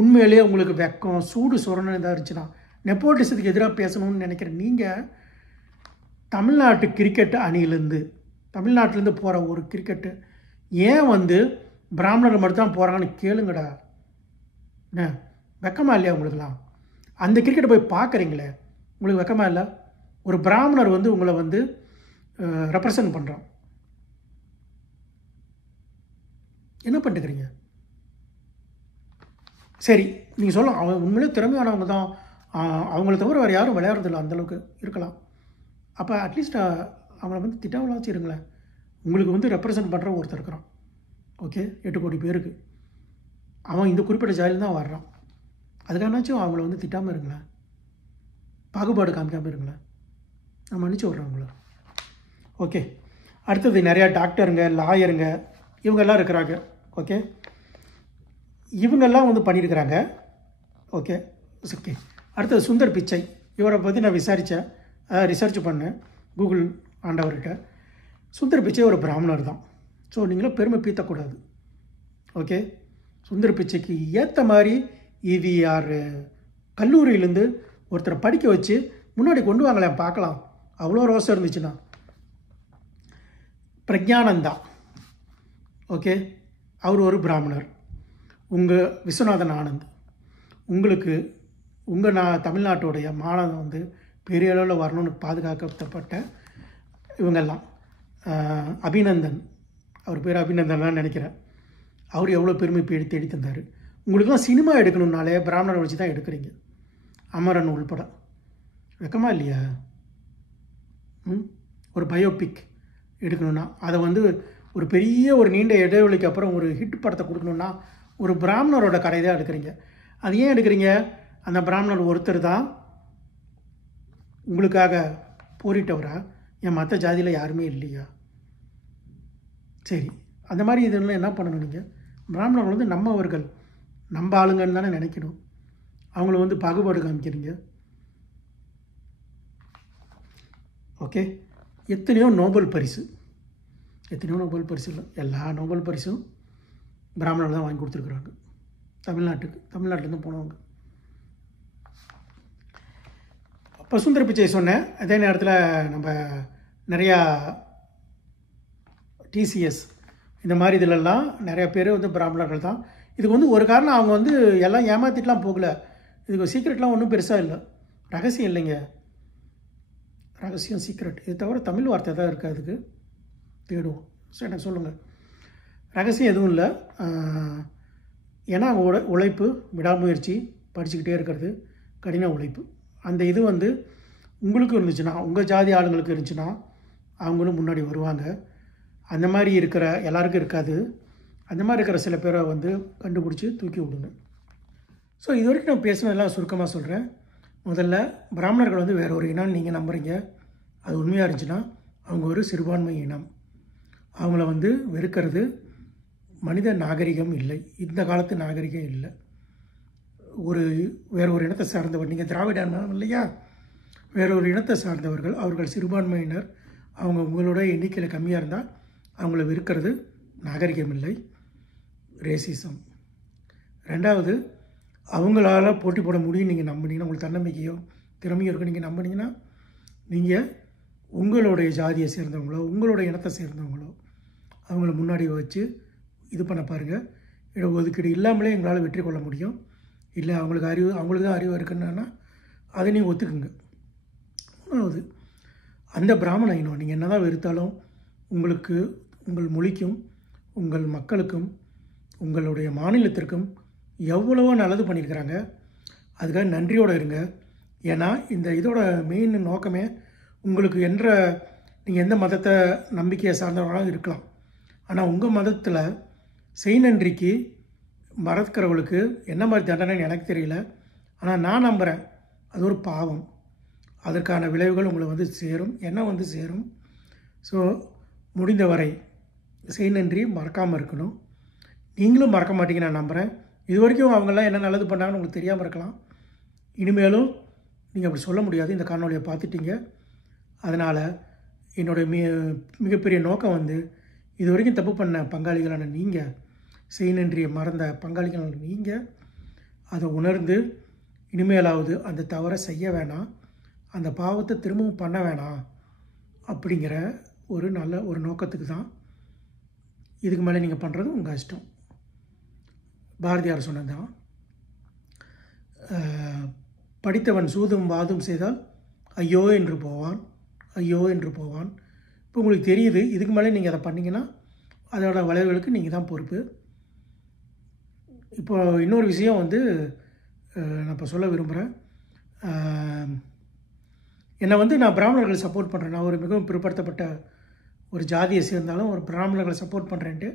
உண்மையிலேயே உங்களுக்கு வெக்கம் சூடு சொரணம் இதாக இருந்துச்சுன்னா நெப்போட்டிசத்துக்கு எதிராக பேசணும்னு நினைக்கிறேன். நீங்கள் தமிழ்நாட்டு கிரிக்கெட் அணியிலேருந்து தமிழ்நாட்டிலேருந்து போகிற ஒரு கிரிக்கெட்டு ஏன் வந்து பிராமணர்கள் மட்டும்தான் போகிறாங்கன்னு கேளுங்கடா. என்ன வெக்கமாக இல்லையா உங்களுக்குலாம்? அந்த கிரிக்கெட்டை போய் பார்க்குறீங்களே, உங்களுக்கு வெக்கமாக இல்லை? ஒரு பிராமணர் வந்து உங்களை வந்து ரெப்ரசன்ட் பண்ணுறான், என்ன பண்ணிட்டுக்கிறீங்க? சரி, நீங்கள் சொல்லலாம் அவங்க உண்மையிலே திறமையானவங்க தான், அவங்கள தவிர வேறு யாரும் விளையாடுறதில்ல அந்தளவுக்கு இருக்கலாம். அப்போ அட்லீஸ்ட் அவங்கள வந்து திட்டாமலாச்சும் இருங்களேன். உங்களுக்கு வந்து ரெப்ரசன்ட் பண்ணுற ஒருத்தர் இருக்கிறான். ஓகே, 8 கோடி பேருக்கு அவன் இந்த குறிப்பிட்ட ஜாதியில் தான் வர்றான். அதுக்கானாச்சும் அவங்கள வந்து திட்டாமல் இருங்களேன், பாகுபாடு காமிக்காமல் இருங்களேன். நான் மன்னிச்சு விட்றேன் உங்களை. ஓகே, அடுத்தது நிறையா டாக்டருங்க, லாயருங்க இவங்கெல்லாம் இருக்கிறாங்க. ஓகே, இவங்கெல்லாம் வந்து பண்ணியிருக்கிறாங்க. Okay okay. அடுத்தது சுந்தர் பிச்சை. இவரை பற்றி நான் ரிசர்ச் பண்ணேன் கூகுள் ஆண்டவர்கிட்ட. சுந்தர் பிச்சை ஒரு பிராமணர் தான். ஸோ நீங்களும் பெருமை பீத்தக்கூடாது. ஓகே, சுந்தர் பிச்சைக்கு ஏற்ற மாதிரி EVR கல்லூரியிலேருந்து ஒருத்தரை படிக்க வச்சு முன்னாடி கொண்டு வாங்கலாம், பார்க்கலாம். அவ்வளோ ரோசம் இருந்துச்சுன்னா. பிரக்ஞானந்தா, ஓகே, அவர் ஒரு பிராமணர். உங்கள் விஸ்வநாதன் ஆனந்த், உங்களுக்கு தமிழ்நாட்டுடைய மாணவன் வந்து பெரிய அளவில் வரணும்னு பாதுகாக்கப்பட்ட இவங்கெல்லாம். அபிநந்தன் அவர் பேர் அபிநந்தன் தான் நினைக்கிறேன். அவர் எவ்வளோ பெருமை தேடி தந்தார். உங்களுக்குலாம் சினிமா எடுக்கணுன்னாலே பிராமணரை வச்சு தான் எடுக்கிறீங்க, அமரன் உள்பட. வெக்கமா இல்லையா? ஒரு பயோபிக் எடுக்கணுன்னா அதை வந்து ஒரு பெரிய ஒரு நீண்ட இடைவெளிக்கு அப்புறம் ஒரு ஹிட் படத்தை கொடுக்கணுன்னா ஒரு பிராமணரோட கதை தான் எடுக்கிறீங்க. அது ஏன் எடுக்கிறீங்க? அந்த பிராமணர் ஒருத்தர் தான் உங்களுக்காக போரிட்டவரா? என் மற்ற ஜாதியில் யாருமே இல்லையா? சரி, அந்த மாதிரி இதெல்லாம் என்ன பண்ணணும்? நீங்கள் பிராமணர்கள் வந்து நம்மவர்கள், நம்ம ஆளுங்கன்னு தானே நினைக்கணும். அவங்கள வந்து பாகுபாடு காமிக்கிறீங்க. ஓகே, எத்தனையோ நோபல் பரிசு இல்லை, எல்லா நோபல் பரிசும் பிராமணர்கள் தான் வாங்கி கொடுத்துருக்குறாங்க தமிழ்நாட்டிலேருந்து போனவங்க. சுந்தர பிச்சை சொன்னேன். அதே நேரத்தில் நம்ம நிறையா டிசிஎஸ் இந்த மாதிரி இதிலெல்லாம் நிறையா பேர் வந்து பிராமணர்கள் தான். இதுக்கு வந்து ஒரு காரணம், அவங்க வந்து எல்லாம் ஏமாற்றிட்டுலாம் போகல. இதுக்கு சீக்ரெட்லாம் ஒன்றும் பெருசாக இல்லை, ரகசியம் இல்லைங்க. ரகசியம் சீக்ரெட் இது தவிர தமிழ் வார்த்தை தான் இருக்குது, அதுக்கு தேடுவோம். சரி, எனக்கு சொல்லுங்கள். ரகசியம் எதுவும் இல்லை. ஏன்னா உழைப்பு, விடாமுயற்சி, படிச்சுக்கிட்டே இருக்கிறது, கடின உழைப்பு, அந்த இது வந்து உங்களுக்கு இருந்துச்சுன்னா, உங்கள் ஜாதி ஆளுங்களுக்கு இருந்துச்சுன்னா அவங்களும் முன்னாடி வருவாங்க. அந்த மாதிரி இருக்கிற எல்லாருக்கும் இருக்காது. அந்த மாதிரி இருக்கிற சில பேரை வந்து கண்டுபிடிச்சி தூக்கி விடுங்க. ஸோ இது வரைக்கும் நான் பேசுனதெல்லாம் சுருக்கமாக சொல்கிறேன். முதல்ல, பிராமணர்கள் வந்து வேறு ஒரு இனம் நீங்கள் நம்புறீங்க, அது உண்மையாக இருந்துச்சுன்னா அவங்க ஒரு சிறுபான்மை இனம். அவங்கள வந்து வெறுக்கிறது மனித நாகரிகம் இல்லை, இந்த காலத்து நாகரிகம் இல்லை. வேறு ஒரு இனத்தை சார்ந்தவர், நீங்கள் திராவிடம் இல்லையா, வேறொரு இனத்தை சார்ந்தவர்கள், அவர்கள் சிறுபான்மையினர், அவங்க உங்களோட எண்ணிக்கையில் கம்மியாக இருந்தால் அவங்கள வெறுக்கிறது நாகரிகம் இல்லை, ரேசிசம். ரெண்டாவது, அவங்களால போட்டி போட முடியும் நீங்கள் நம்பினீங்கன்னா, உங்களுக்கு தன்னம்பிக்கையோ திறமையோ இருக்கும் நீங்கள் நம்பினீங்கன்னா, நீங்கள் உங்களுடைய ஜாதியை சேர்ந்தவங்களோ உங்களுடைய இனத்தை சேர்ந்தவங்களோ அவங்கள முன்னாடி வச்சு இது பண்ண பாருங்கள். இடஒதுக்கீடு இல்லாமலே எங்களால் வெற்றி கொள்ள முடியும். இல்லை அவங்களுக்கு தான் அறிவு இருக்குன்னா அதை நீங்கள் ஒத்துக்குங்க. மூணாவது, அந்த பிராமண இனம் நீங்கள் என்ன தான் வெறுத்தாலும் உங்களுக்கு, உங்கள் மொழிக்கும், உங்கள் மக்களுக்கும், உங்களுடைய மாநிலத்திற்கும் எவ்வளவோ நல்லது பண்ணியிருக்கிறாங்க. அதுக்காக நன்றியோடு இருங்க. ஏன்னா இந்த இதோட மெயின் நோக்கமே உங்களுக்கு நீங்கள் எந்த மதத்தை நம்பிக்கையை சார்ந்தவங்களாக இருக்கலாம், ஆனால் உங்கள் மதத்தில் செய் நன்றிக்கு மறக்கிறவங்களுக்கு என்ன மாதிரி தண்டனைன்னு எனக்கு தெரியல, ஆனால் நான் நம்புகிறேன் அது ஒரு பாவம். அதற்கான விளைவுகள் உங்களை வந்து சேரும், என்ன வந்து சேரும். ஸோ முடிந்தவரை செய் நன்றி மறக்காமல் இருக்கணும். நீங்களும் மறக்க மாட்டீங்க நான் நம்புகிறேன். இது வரைக்கும் அவங்கெல்லாம் என்ன நல்லது பண்ணாங்கன்னு உங்களுக்கு தெரியாமல் இருக்கலாம். இனிமேலும் நீங்கள் அப்படி சொல்ல முடியாது, இந்த காணொலியை பார்த்துட்டீங்க. அதனால் என்னுடைய மிகப்பெரிய நோக்கம் வந்து இது வரைக்கும் தப்பு பண்ண பங்காளிகளான நீங்கள், செய் நன்றியை மறந்த பங்காளிகளான நீங்கள் அதை உணர்ந்து இனிமேலாவது அந்த தவறை செய்ய வேணாம், அந்த பாவத்தை திரும்பவும் பண்ண வேணாம் அப்படிங்கிற ஒரு நல்ல ஒரு நோக்கத்துக்கு தான். இதுக்கு மேலே நீங்கள் பண்ணுறது உங்கள் இஷ்டம். பாரதியார் சொன்னது தான், படித்தவன் சூதும் வாதும் செய்தால் ஐயோ என்று போவான், ஐயோ என்று போவான். இப்போ உங்களுக்கு தெரியுது, இதுக்கு மேலே நீங்கள் அதை பண்ணிங்கன்னா அதோட விளைவுகளுக்கு நீங்கள் தான் பொறுப்பு. இப்போ இன்னொரு விஷயம் வந்து நான் இப்போ சொல்ல விரும்புகிறேன். என்னை வந்து நான் பிராமணர்களை சப்போர்ட் பண்ணுறேன், நான் ஒரு மிகவும் பிற்படுத்தப்பட்ட ஒரு ஜாதியை சேர்ந்தாலும் ஒரு பிராமணர்களை சப்போர்ட் பண்ணுறேன்ட்டு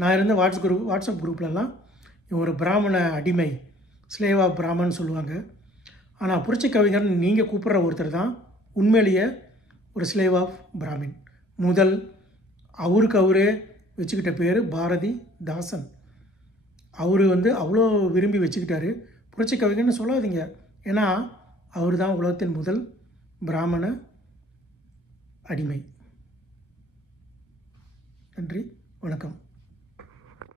நான் இருந்த வாட்ஸ்அப் குரூப்லலாம் ஒரு பிராமண அடிமை, ஸ்லேவ் ஆஃப் பிராமன் சொல்லுவாங்க. ஆனால் புரட்சி கவிஞர் நீங்கள் கூப்பிட்ற ஒருத்தர் தான் உண்மையிலேயே ஒரு ஸ்லேவ் ஆஃப் பிராமின். முதல் அவருக்கு அவரே வச்சுக்கிட்ட பேர் பாரதி தாசன். அவர் வந்து அவ்வளோ விரும்பி வச்சுக்கிட்டாரு. புரட்சி கவிஞர்னு சொல்லாதீங்க, ஏன்னா அவர் தான் உலகத்தின் முதல் பிராமண அடிமை. நன்றி, வணக்கம்.